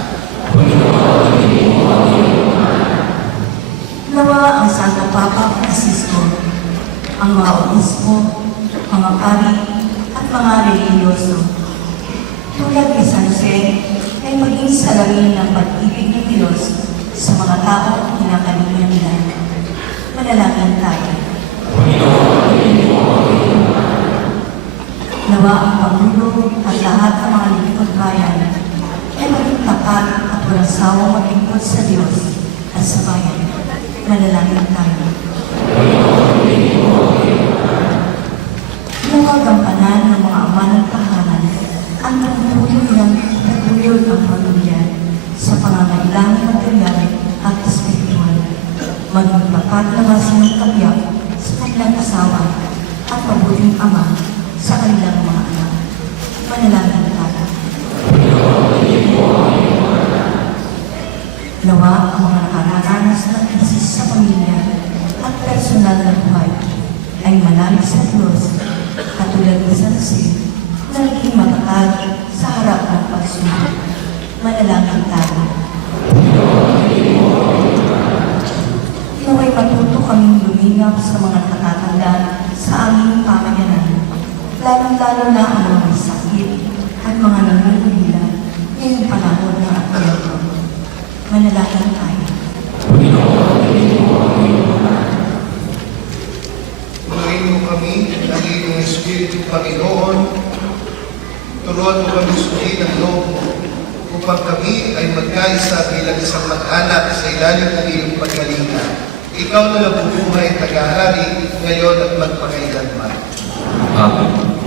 Nawa ang Santo Papa Francisco, ang mga obispo, mga pari, at mga religyoso. Tulad ni San Jose ay maging salamin ng pag-ibig ng Diyos sa mga tao kinakalinga nila. Manalangin tayo. Nawa ang Pangulo at lahat ng mga lingkod bayan ay maging tapat at walang sawang maglingkod sa Diyos at sa bayan. Manalangin tayo. Nawa gampanan ng mga ama ng tahanan ang nagpupulong ng pagpulong ng pamilya sa pangangailangan material at espiritual. Maging tapat na ng kabiyak sa kanilang asawa at mabuting ama sa kanilang mga anak. Manalangin tayo. Nawa ang mga nakararanas ng krisis sa pamilya at personal na buhay ay malalim sa Diyos katulad ni San Jose na naging matatag sa harap ng pagsunod. Manalangin tayo. Naway matuto kaming luminap sa mga nakatatanda sa aming pamayanan, lalong-lalo na ang mga may sakit at mga nangunguhila ngayong panahon ng Advento. Manalangin tayo. Turuin mo kami ang iyong Espiritu, Panginoon. Turuan mo kami sundin ang loob mo upang kami ay magkaisa bilang isang mag-anak sa ilalim ng iyong pagkalinga. Ikaw na nabubuhay at tagahari ngayon at magpakailanman. Amen.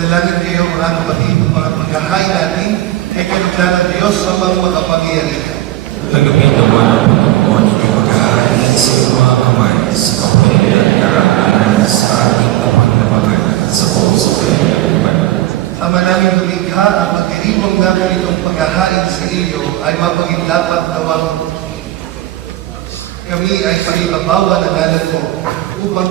Dalangin kayo mga kapatid, mga pagkahain natin ay kalugdan ng Diyos sa mga makapangyarihan. Tanggapin naman ang Panginoon inyong pagkahain sa iyong mga kamay sa kapatiran at karangalan sa ating kapanglapangan at sa puso kanyang banal. Ama namin lumikha, ang magdiriwang namin itong pagkahain sa iyo ay mapaginddapat nawang kami ay paibabawa ng ngalan mo upang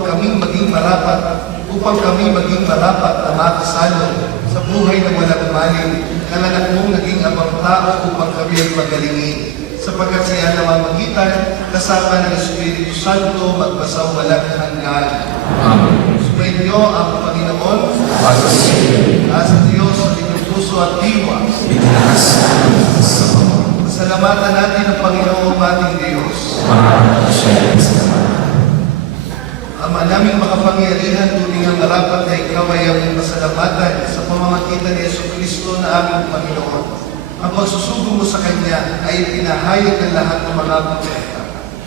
kami maging marapat na makasalo sa buhay na walang maling ng anak mong naging abang tao upang kami ay magalingin sapagkat siya namamagitan kasama ng Espiritu Santo magpasawalang hanggan. Amen. Sumainyo ang Panginoon At sa iyo, sa Diyos sa inyong puso at diwa. itinaas namin sa Panginoon. Salamatan natin ang Panginoon ating Diyos. Maraming siya salamat. Ama naming makapangyarihan, tuwing ang marapat na ikaw ay aming pasalamatan sa pamamagitan ni Jesucristo na aming Panginoon. Ang pagsusugo mo sa Kanya ay pinahayag ng lahat ng mga propeta.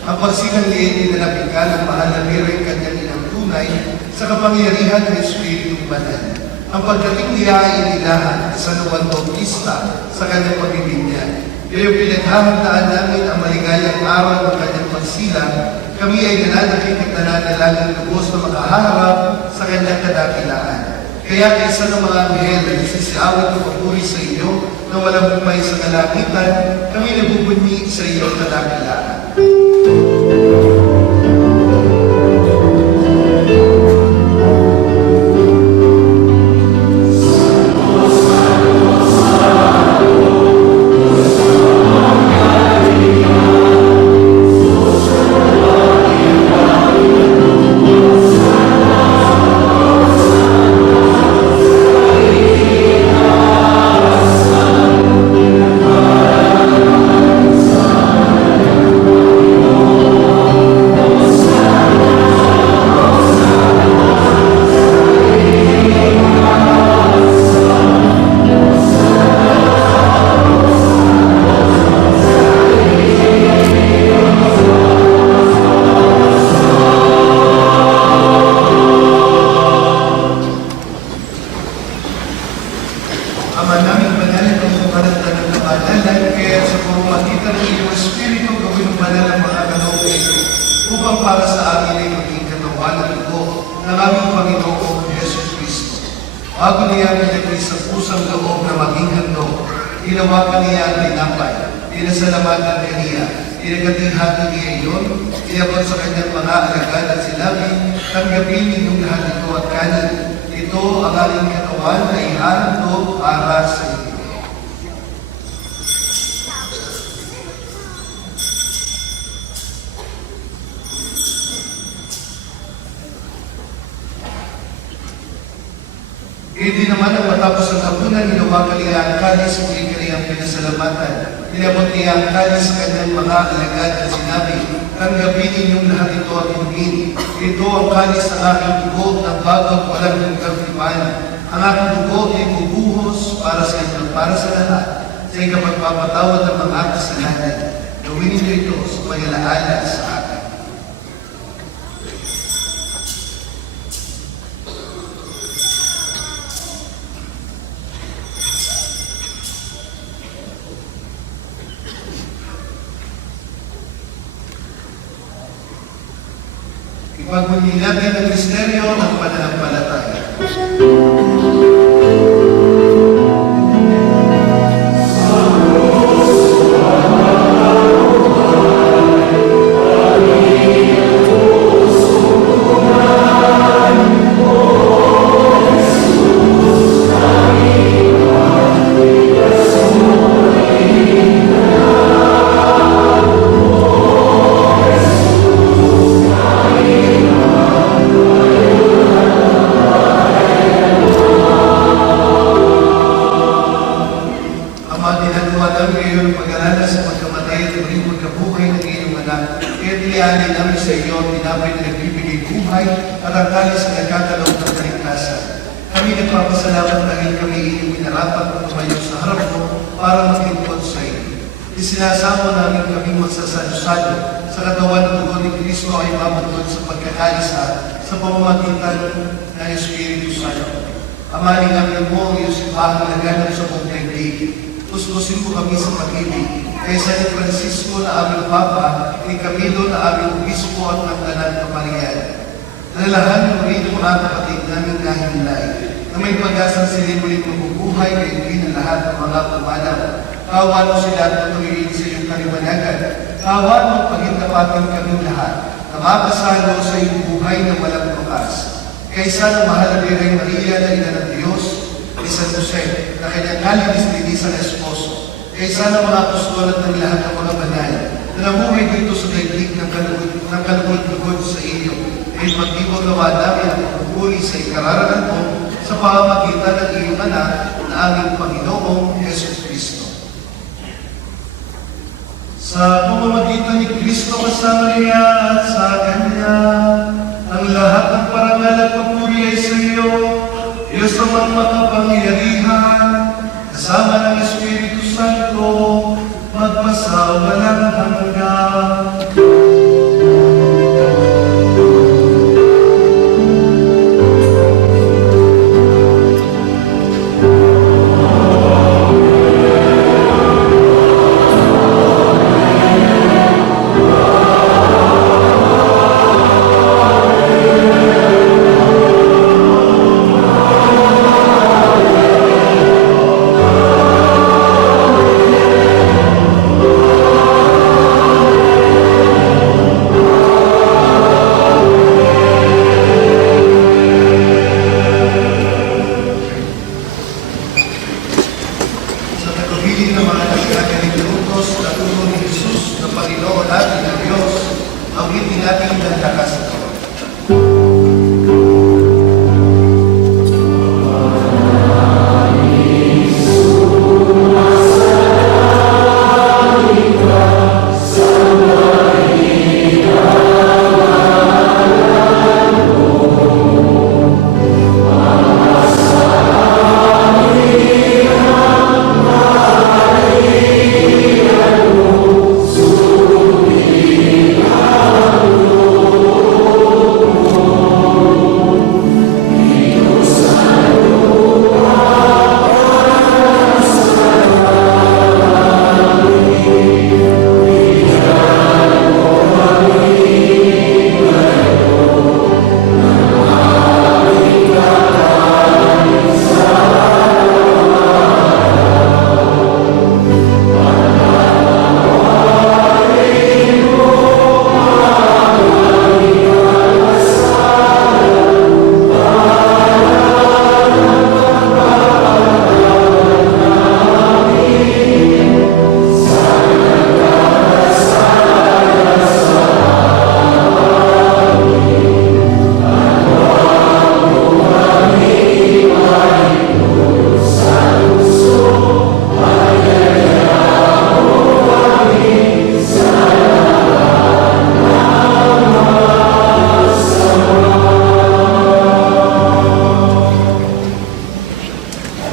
Ang pagsilang liit na napika ng mahal na Mary Kanyang inang tunay sa kapangyarihan ng Espiritu Banal. Ang pagdating niya ay inilahan sa Juan Bautista sa kanyang pagbibinyag. Ngayong pinaghahandaan namin ang maligayang araw ng kanyang pagsilang, kami ay nananakit at nananalangin lubos na makaharap sa kanyang kadakilaan. Kaya kaysa ng mga anghel na nagsisiawit ng papuri sa iyo na walang bumay sa kalangitan, kami nabubunyi sa iyong kadakilaan. Ama namin banal ang sumaratan ng kabanalan, kaya sa pamamagitan ng iyong Espiritu gawin ng banal ang mga kaloob ito, upang para sa amin ay maging katawan at dugo ng aming Panginoong Yesus Cristo. Bago niya nilagay sa pusang loob na maging handog, hinawakan niya ang tinapay, pinasalamatan niya, pinagkatihati niya iyon, inabot sa kanyang mga alagad at sinabi, tanggapin ninyong lahat ito at kanin. Ito ang aking katawan na ihandog para sa inyo. Hindi naman ang matapos ang hapunan, hinawakan niya ang kalis, muli kaniyang pinasalamatan. Inabot niya ang kalis sa kanyang mga alagad at sinabi, tanggapin ninyong lahat ito at inumin. Ito ang kalis ng aking dugo ng bagong walang hanggang tipan. Ang aking dugo ay bubuhos para sa inyo, para sa lahat, sa ikapagpapatawad ng mga kasalanan. Gawin niyo ito sa pag-alaala sa akin. Ipagmuli natin ang misteryo ng pananampalataya. Ama, dinanawalan ngayon pag-alala sa pagkamatay at muling pagkabuhay ng iyong anak. Kaya tilianin namin sa iyo ang tinapay na nagbibigay buhay at ang kalis na nagkakaloob ng kaligtasan. Kami nagpapasalamat dahil kami iyong minarapat at tumayo sa harap mo para maglingkod sa iyo. Isinasamo namin kaming magsasalo-salo sa katawan ng dugo ni Kristo ay mabutod sa pagkakaisa sa pamamagitan ng Espiritu Santo. Amaling namin mo ang iyong simbahang laganap sa buong daigdig. Puspusin mo kami sa pag-ibig. Kay San Francisco na aming Papa, ni Camilo na aming Obispo at ng Tanan Kaparian. Alalahan mo rin ang mga kapatid naming nahinlay, na may pag-asang sila muling mabubuhay kay hindi na lahat ng mga pumanang. Kawan mo sila at patuloyin sa iyong kaliwanagan. Kawan mo pagintapatin kaming lahat, na makasalo sa iyong buhay na walang wakas. Kaysa ng mahal na Birheng Maria na ina ng Diyos, ni San Jose, na kanyang kalinis-linisang esposo, kaysa ng mga apostol at ng lahat ng mga banal, na namuhay dito sa daigdig ng kalugod-lugod sa iyo, ay magdibo nawa namin ang pagpupuli sa ikararangan mo sa pamamagitan ng iyong anak na aming Panginoong Yesus Kristo. Sa pamamagitan ni Kristo kasama niya at sa Kanya, ang lahat ng parangal at papuri ay sa iyo, Diyos namang makapangyarihan, kasama ng Espiritu Santo, magpasawalang hanggan. Sa tagubilin ng mga nagkagaling na utos na tulong ni Jesus na Panginoon natin ang Diyos, awitin natin ng lakas ito.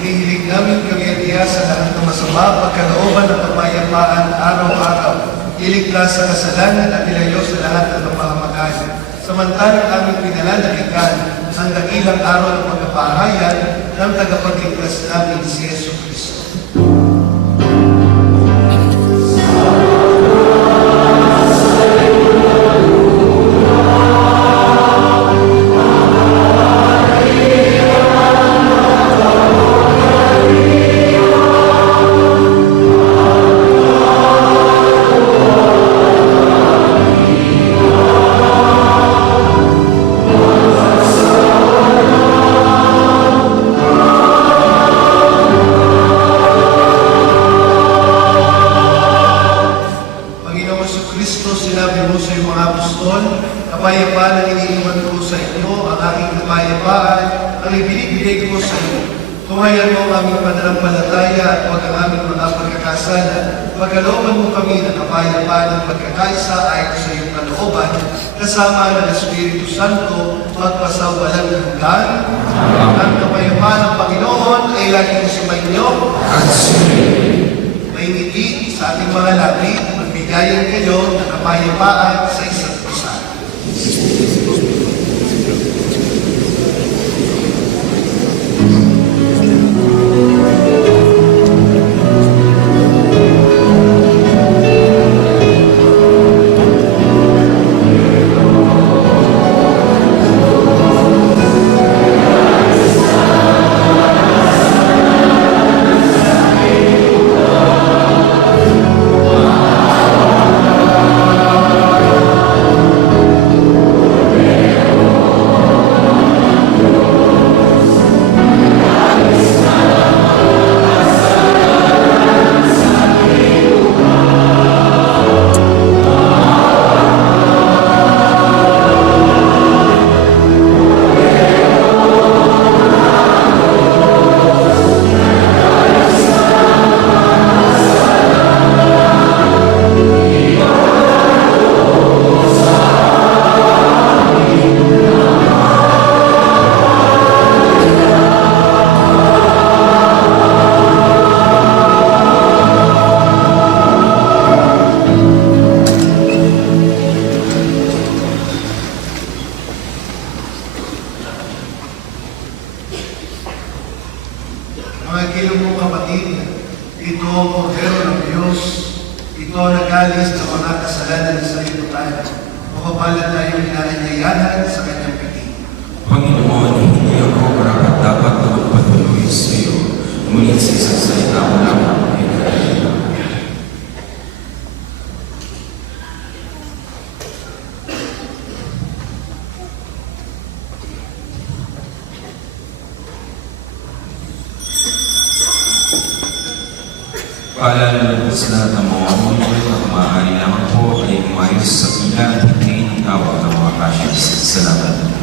Hihiling namin kami sa lahat ng masama, pagkalooban at kapayapaan araw-araw. Iligtas sa kasalanan at ilayo sa lahat ng kapahamakan. Samantalang aming pinalalakikan ang dakilang araw ng pagkapahayan ng tagapagligtas namin si Yesu Kristo. Kristo, sinabi mo sa iyong mga apostol, kapayapaan ang iniiwan ko sa inyo, ang aking kapayapaan ang ibinibigay ko sa iyo. Tumayan mo ang aming pananampalataya at huwag ang aming mga pagkakasala. Pagkalooban mo kami ng kapayapaan ng pagkakaisa ayon sa iyong kalooban, kasama ng Espiritu Santo, magpasawalang hanggan. Ang kapayapaan ng Panginoon ay laging sumainyo at may ngiti sa ating mga labi, magbigayan kayo ng kapayapaan sa isa't isa. Mga kilong kapatid, ito ang kordero ng Diyos. Ito ang nag-alis ng mga kasalanan ng sanlibutan. Makapalan tayong inaanyayahan sa kanyang piling. Panginoon, hindi ako karapat dapat na magpatuloy sa iyo, ngunit sa isang salita mo lamang ay kailangan. Paalala po sa lahat ng mga mundo at maaari naman po ay umayos sa pila at hindi tawag ng mga cashiers. Salamat.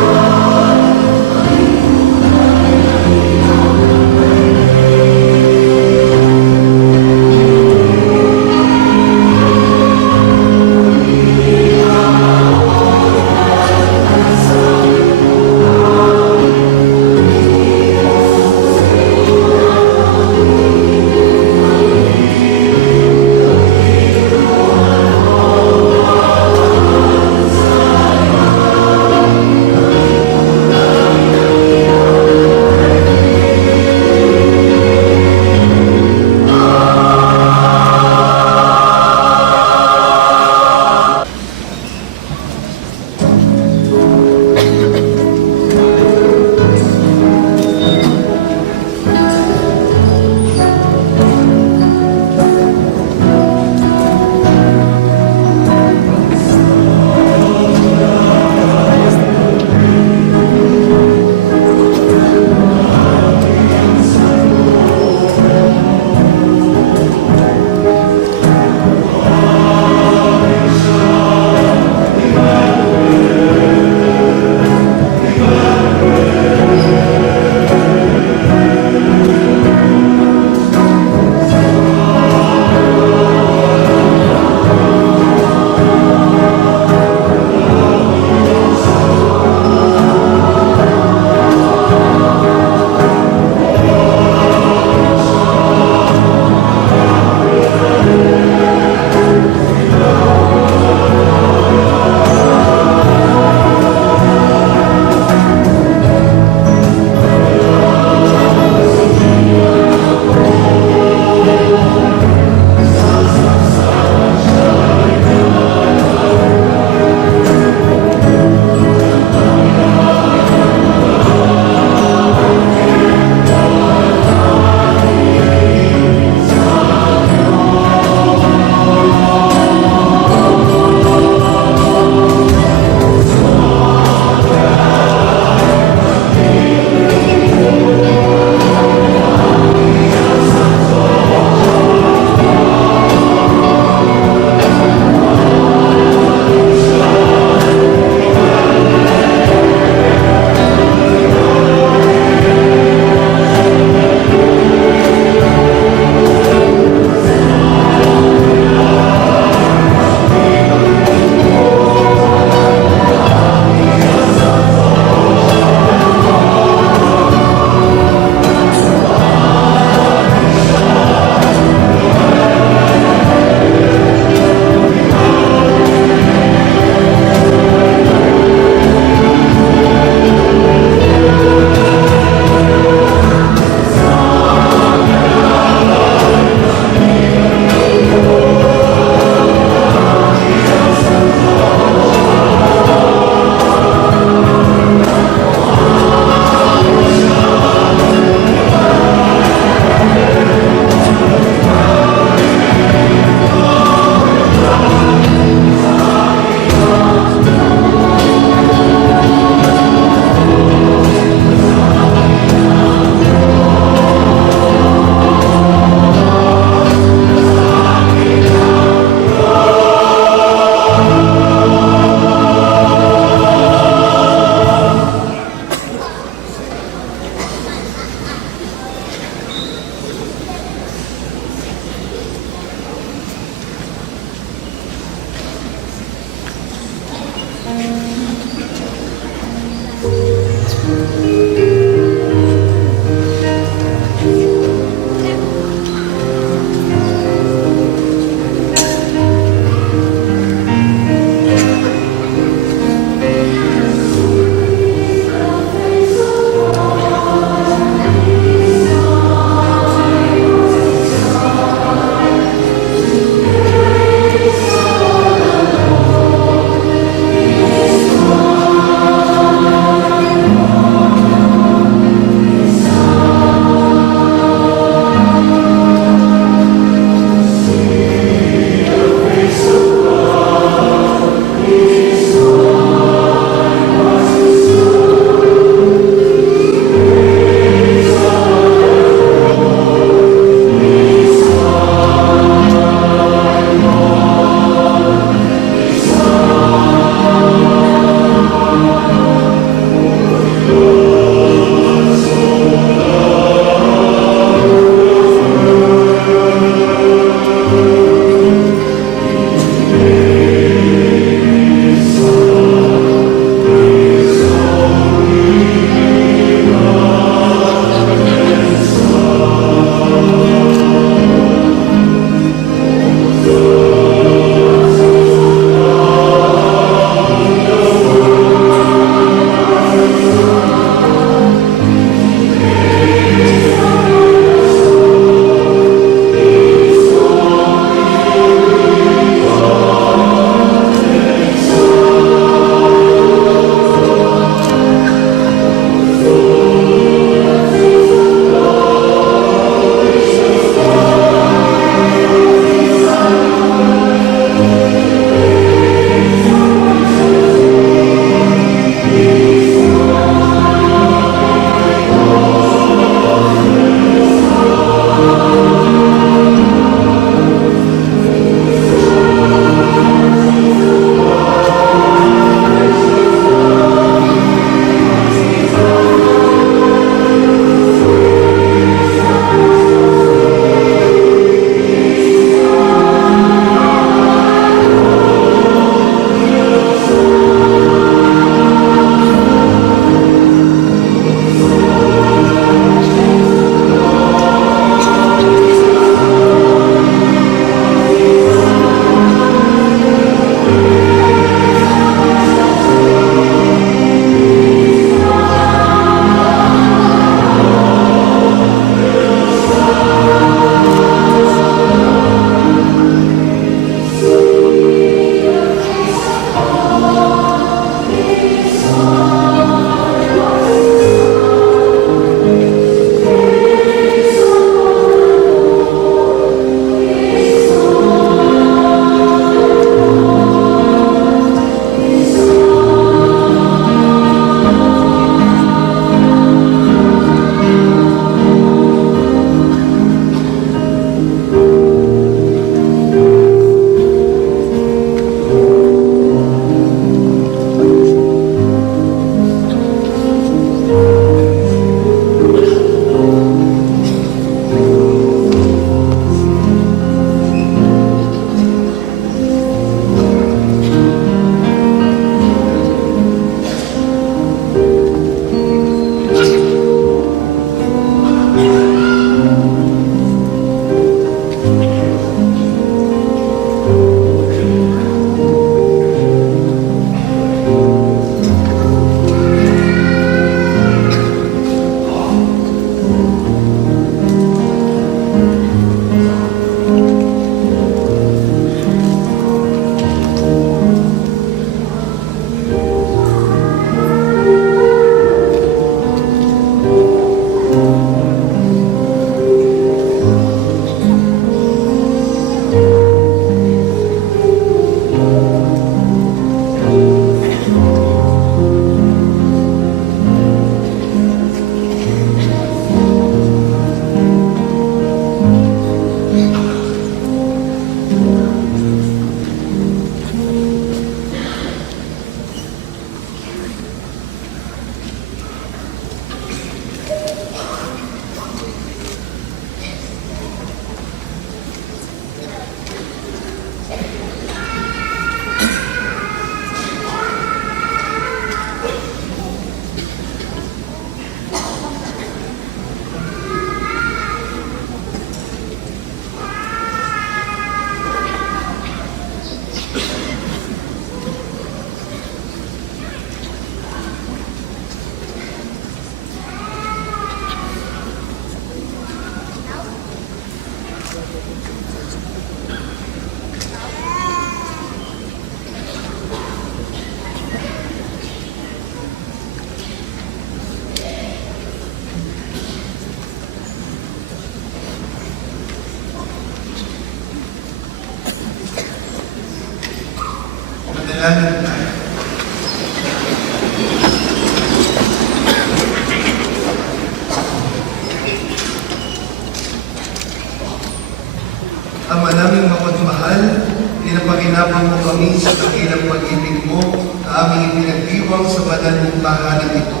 Samahan mo kami sa dakilang pag-ibig mo na aming ipinagdiwang sa banal mong tahanan ito.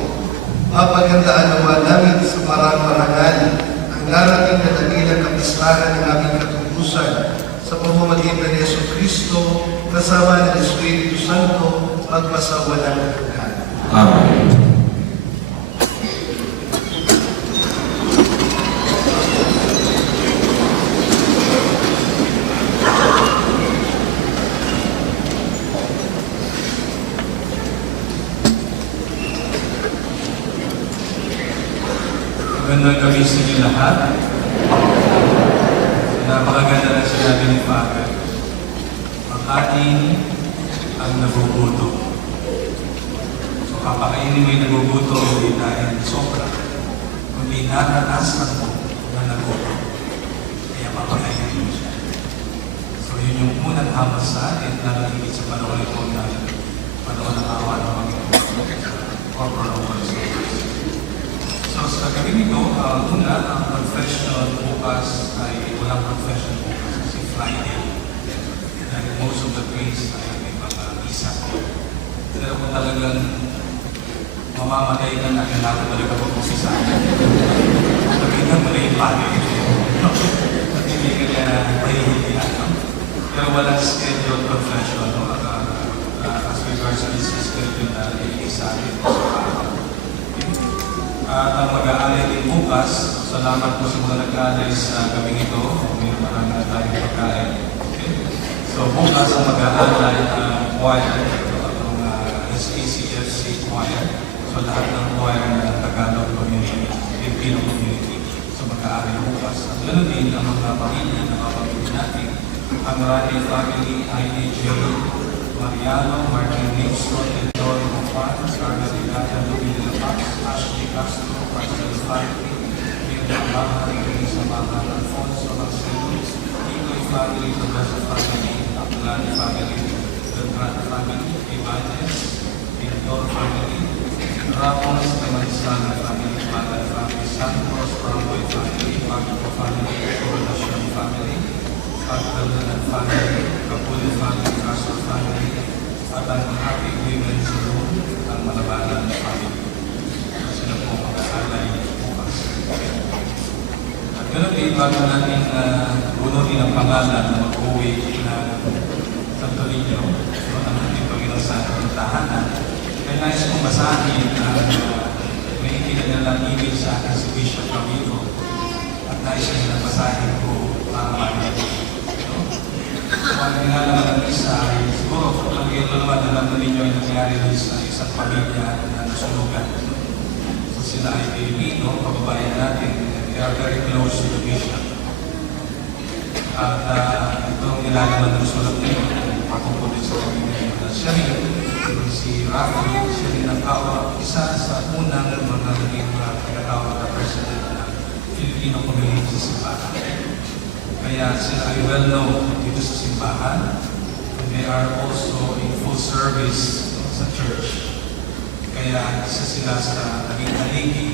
Mapaghandaan nawa namin sa parang-parangal ang darating na dakilang kapistahan ng aming katubusan sa pamamagitan ni Jesucristo kasama ng Espiritu Santo magpasawalang hanggan. Amen. Magandang gabi sa inyo lahat. Napakaganda na sinabi ni Father. Ang ating ang nagugutom. So kapakainin mo yung nagugutom, hindi dahil sobra. Kundi naranasan mo na nagugutom. Kaya papakainin mo siya. So yun yung unang hamas sa atin, nalagigit sa panahon ito na panahon ng awa ng Panginoon. Corporal overseers. So sa gabi nito, una, ang confession bukas ay walang confession bukas kasi Friday. Dahil most of the priests ay may mga misa. Pero kung talagang mamamatay ka na, kailangan talaga mag-umpisa. Sabihin mo na yung pali. At hindi ka na pahihintihan. Pero walang scheduled confession. No? As regards to this schedule na isa rin sa at ang mag-aalay din bukas, salamat po sa mga nag-aalay sa gabing ito. May marami na tayong pagkain. Okay. So bukas ang mag-aalay choir, ang SACFC choir. So lahat ng choir ng Tagalog community, Filipino community. So mag-aalay bukas. At ganoon din ang mga pamilya na mapamilya natin. Ang Rani family, IDJ, Mariano, Martin Nixon, and Joy Mofan, Carla Vilaya, Louis de la Paz, Ashley Castro, Marcel Family, Miriam Baha, Teresa Baha, Alfonso Marcelos, Ikoy family, Tobaso family, Aplani family, Beltrán family, Ibanez, Pintor family, Ramos, Emansana family, Magal family, Santos, Ramboy family, Paco family, Coronation family, Pagdalanan family, Kapuli family, Castro family, at ang Happy Women's Room, ang Malabanan family. Sila po mag-aalay bukas. At ganoon din, bago natin bunutin ang pangalan na mag-uwi na Santo Niño, ang ating Panginoon sa ating tahanan, ay nais kong basahin na may ikinalang email sa akin si Bishop Camilo at nais nilang basahin ko para marinig. Ang ginagawa ng isa ay siguro kung ito naman alam na ninyo ay nangyari rin sa isang pamilya na nasunugan. So sila ay Pilipino, kababayan natin, and they are very close to the bishop. At itong nilalaman ng sulat nila, patungkol din sa pamilya na siya rin, si Rafi, siya rin ang isa sa unang mga naging pinatawag na president ng Filipino community sa simbahan. Kaya sila ay well known dito sa simbahan. And they are also in full service sa church. Kaya isa sila sa naging haligi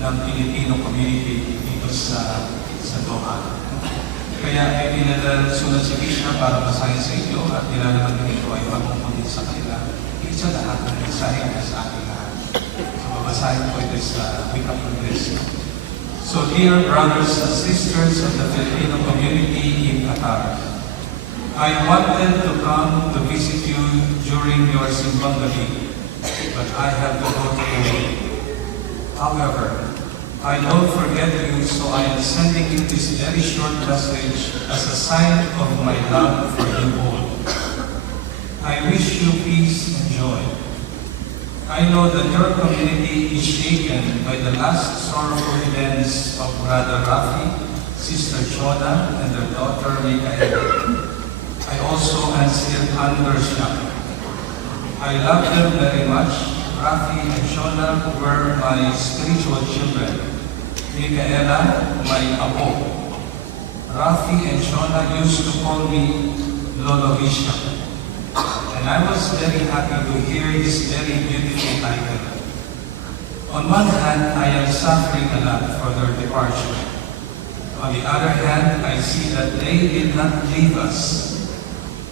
ng Filipino community dito sa Doha. Kaya ay pinadalsunan si Bishop para basahin sa inyo at nilalaman din ito ay pagpupuntin sa kanila. Isa lahat ng mensahe na sa ating lahat. So babasahin ko ito sa wikang Ingles. So dear brothers and sisters of the Filipino community in Qatar, I wanted to come to visit you during your simbang gabi, but I have to go to Kuwait. However, I don't forget you, so I am sending you this very short message as a sign of my love for you all. I wish you peace and joy. I know that your community is shaken by the last sorrowful events of Brother Rafi, Sister Chona, and their daughter Mikaela. I also am still under shock. I love them very much. Rafi and Chona were my spiritual children. Mikaela, my apo. Rafi and Chona used to call me Lolo Visha. And I was very happy to hear this very beautiful title. On one hand, I am suffering a lot for their departure. On the other hand, I see that they did not leave us.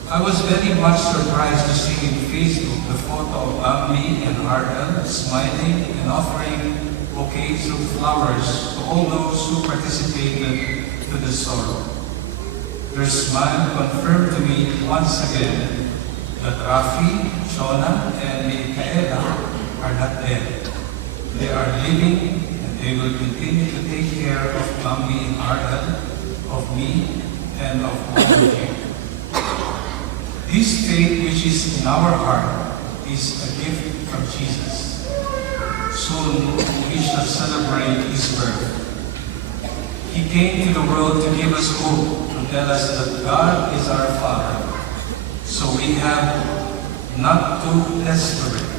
I was very much surprised to see in Facebook the photo of Bambi and Ardel smiling and offering bouquets of flowers to all those who participated to the sorrow. Their smile confirmed to me once again that Rafi, Shona, and Micaela are not dead. They are living and they will continue to take care of Bambi and Ardel, of me, and of all of you. This faith which is in our heart is a gift from Jesus. Soon we shall celebrate His birth. He came to the world to give us hope, to tell us that God is our Father. So we have not to desperate.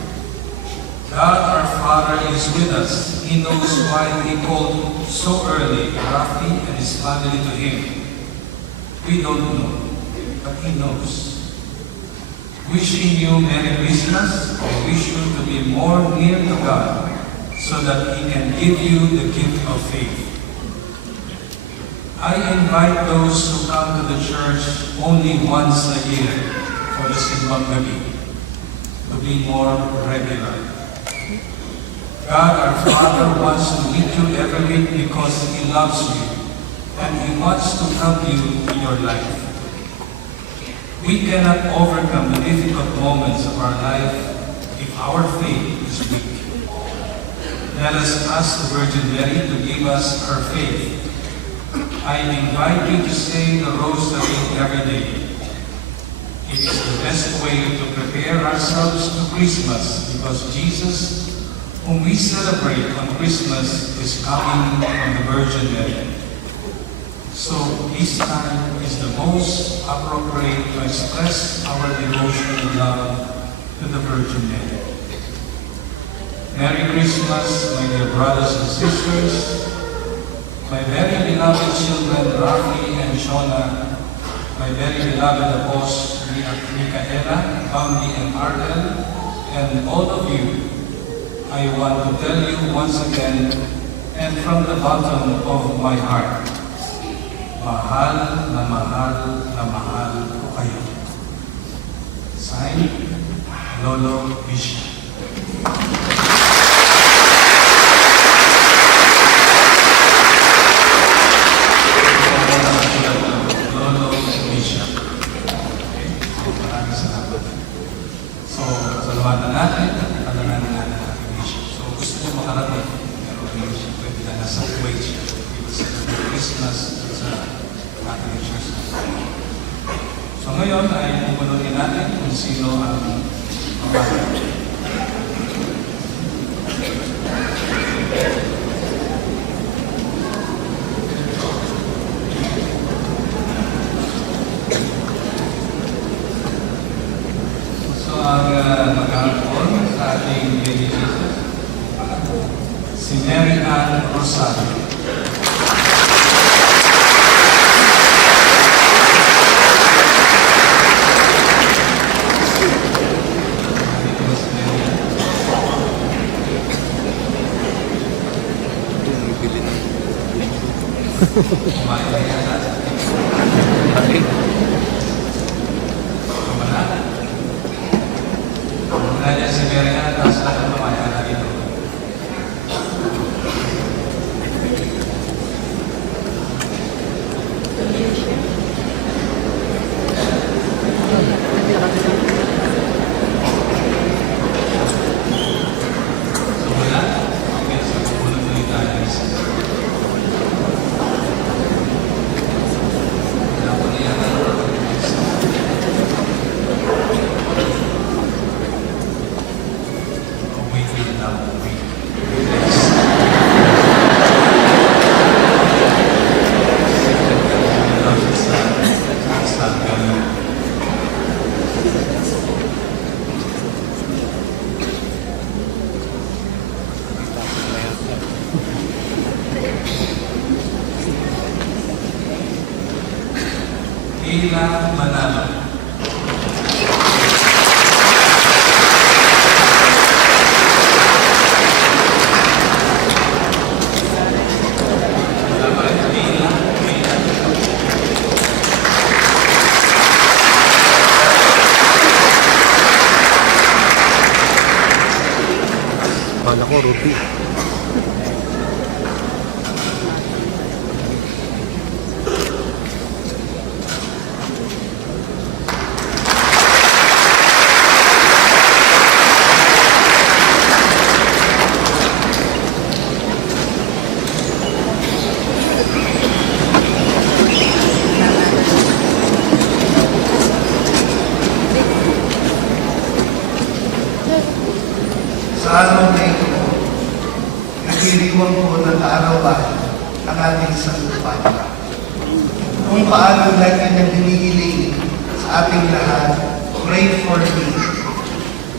God our Father is with us. He knows why He called so early Rafi and his family to Him. We don't know, but He knows. Wishing you Merry Christmas, I wish you to be more near to God so that He can give you the gift of faith. I invite those who come to the church only once a year for the Simbang Gabi to be more regular. God our Father wants to meet you every week because He loves you and He wants to help you in your life. We cannot overcome the difficult moments of our life if our faith is weak. Let us ask the Virgin Mary to give us her faith. I invite you to say the Rosary every day. It is the best way to prepare ourselves to Christmas because Jesus, whom we celebrate on Christmas, is coming from the Virgin Mary. So this time is the most appropriate to express our devotion and love to the Virgin Mary. Merry Christmas, my dear brothers and sisters, my very beloved children, Rafi and Shona, my very beloved apostles, Micaela, Bambi and Ardel, and all of you, I want to tell you once again, and from the bottom of my heart, mahal na mahal na mahal ko kayo. Signed, Lolo Bishop. Lolo Bishop. Okay? So, maraming salamat. So, salamatan natin at alalahanin natin ang Bishop. So, gusto niyo makarating, pero Bishop, pwede na nasa Kuwait siya. It was Christmas sa Catholic Church. So ngayon ay pupunutin natin kung sino ang mga So ang magkakaroon sa ating Baby Jesus, si Mary Ann Rosario. Kumain na yan natin. Kumain. Kumain na si Mary Ann, tapos lahat ng kumain na dito. So wala. Okay, so pupunod ulit tayo ng isa. Ila Manalo. Ila. diwang po ng kaarawan ng ating santupan. Kung paano lagi niyang hinihiling sa ating lahat, pray for me.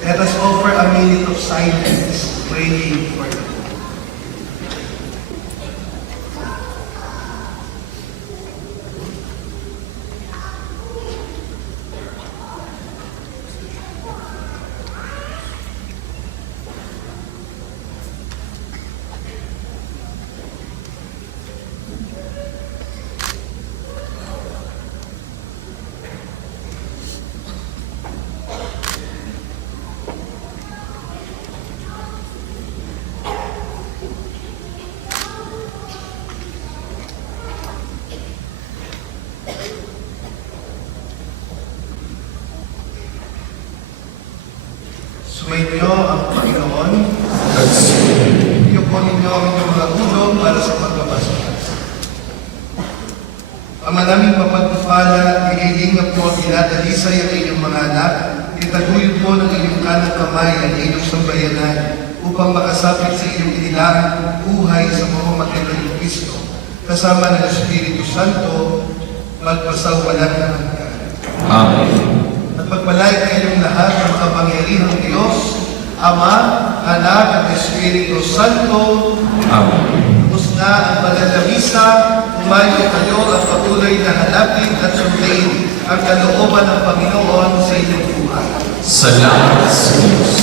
Let us offer a minute of silence, praying for me. Sumainyo ang Panginoon. Iyo po ninyo ang inyong mga ulo para sa pagbabasa. Ama naming mapagpapala, inilinga po ang dinadalisay ang inyong mga anak, itaguyod po ng inyong kanang kamay ang inyong sambayanan upang makasapit sa inyong inilaang buhay sa pamamagitan ng Kristo, kasama ng Espiritu Santo, magpasawalang hanggan. Amen. At magpalaya kayong lahat ng makapangyarihang Diyos, Ama, Anak at Espiritu Santo. Amen. Tapos na ang banal na misa, umayo kayo at patuloy na hanapin at sundayin ang kalooban ng Panginoon sa inyong buhay. Salamat sa Diyos.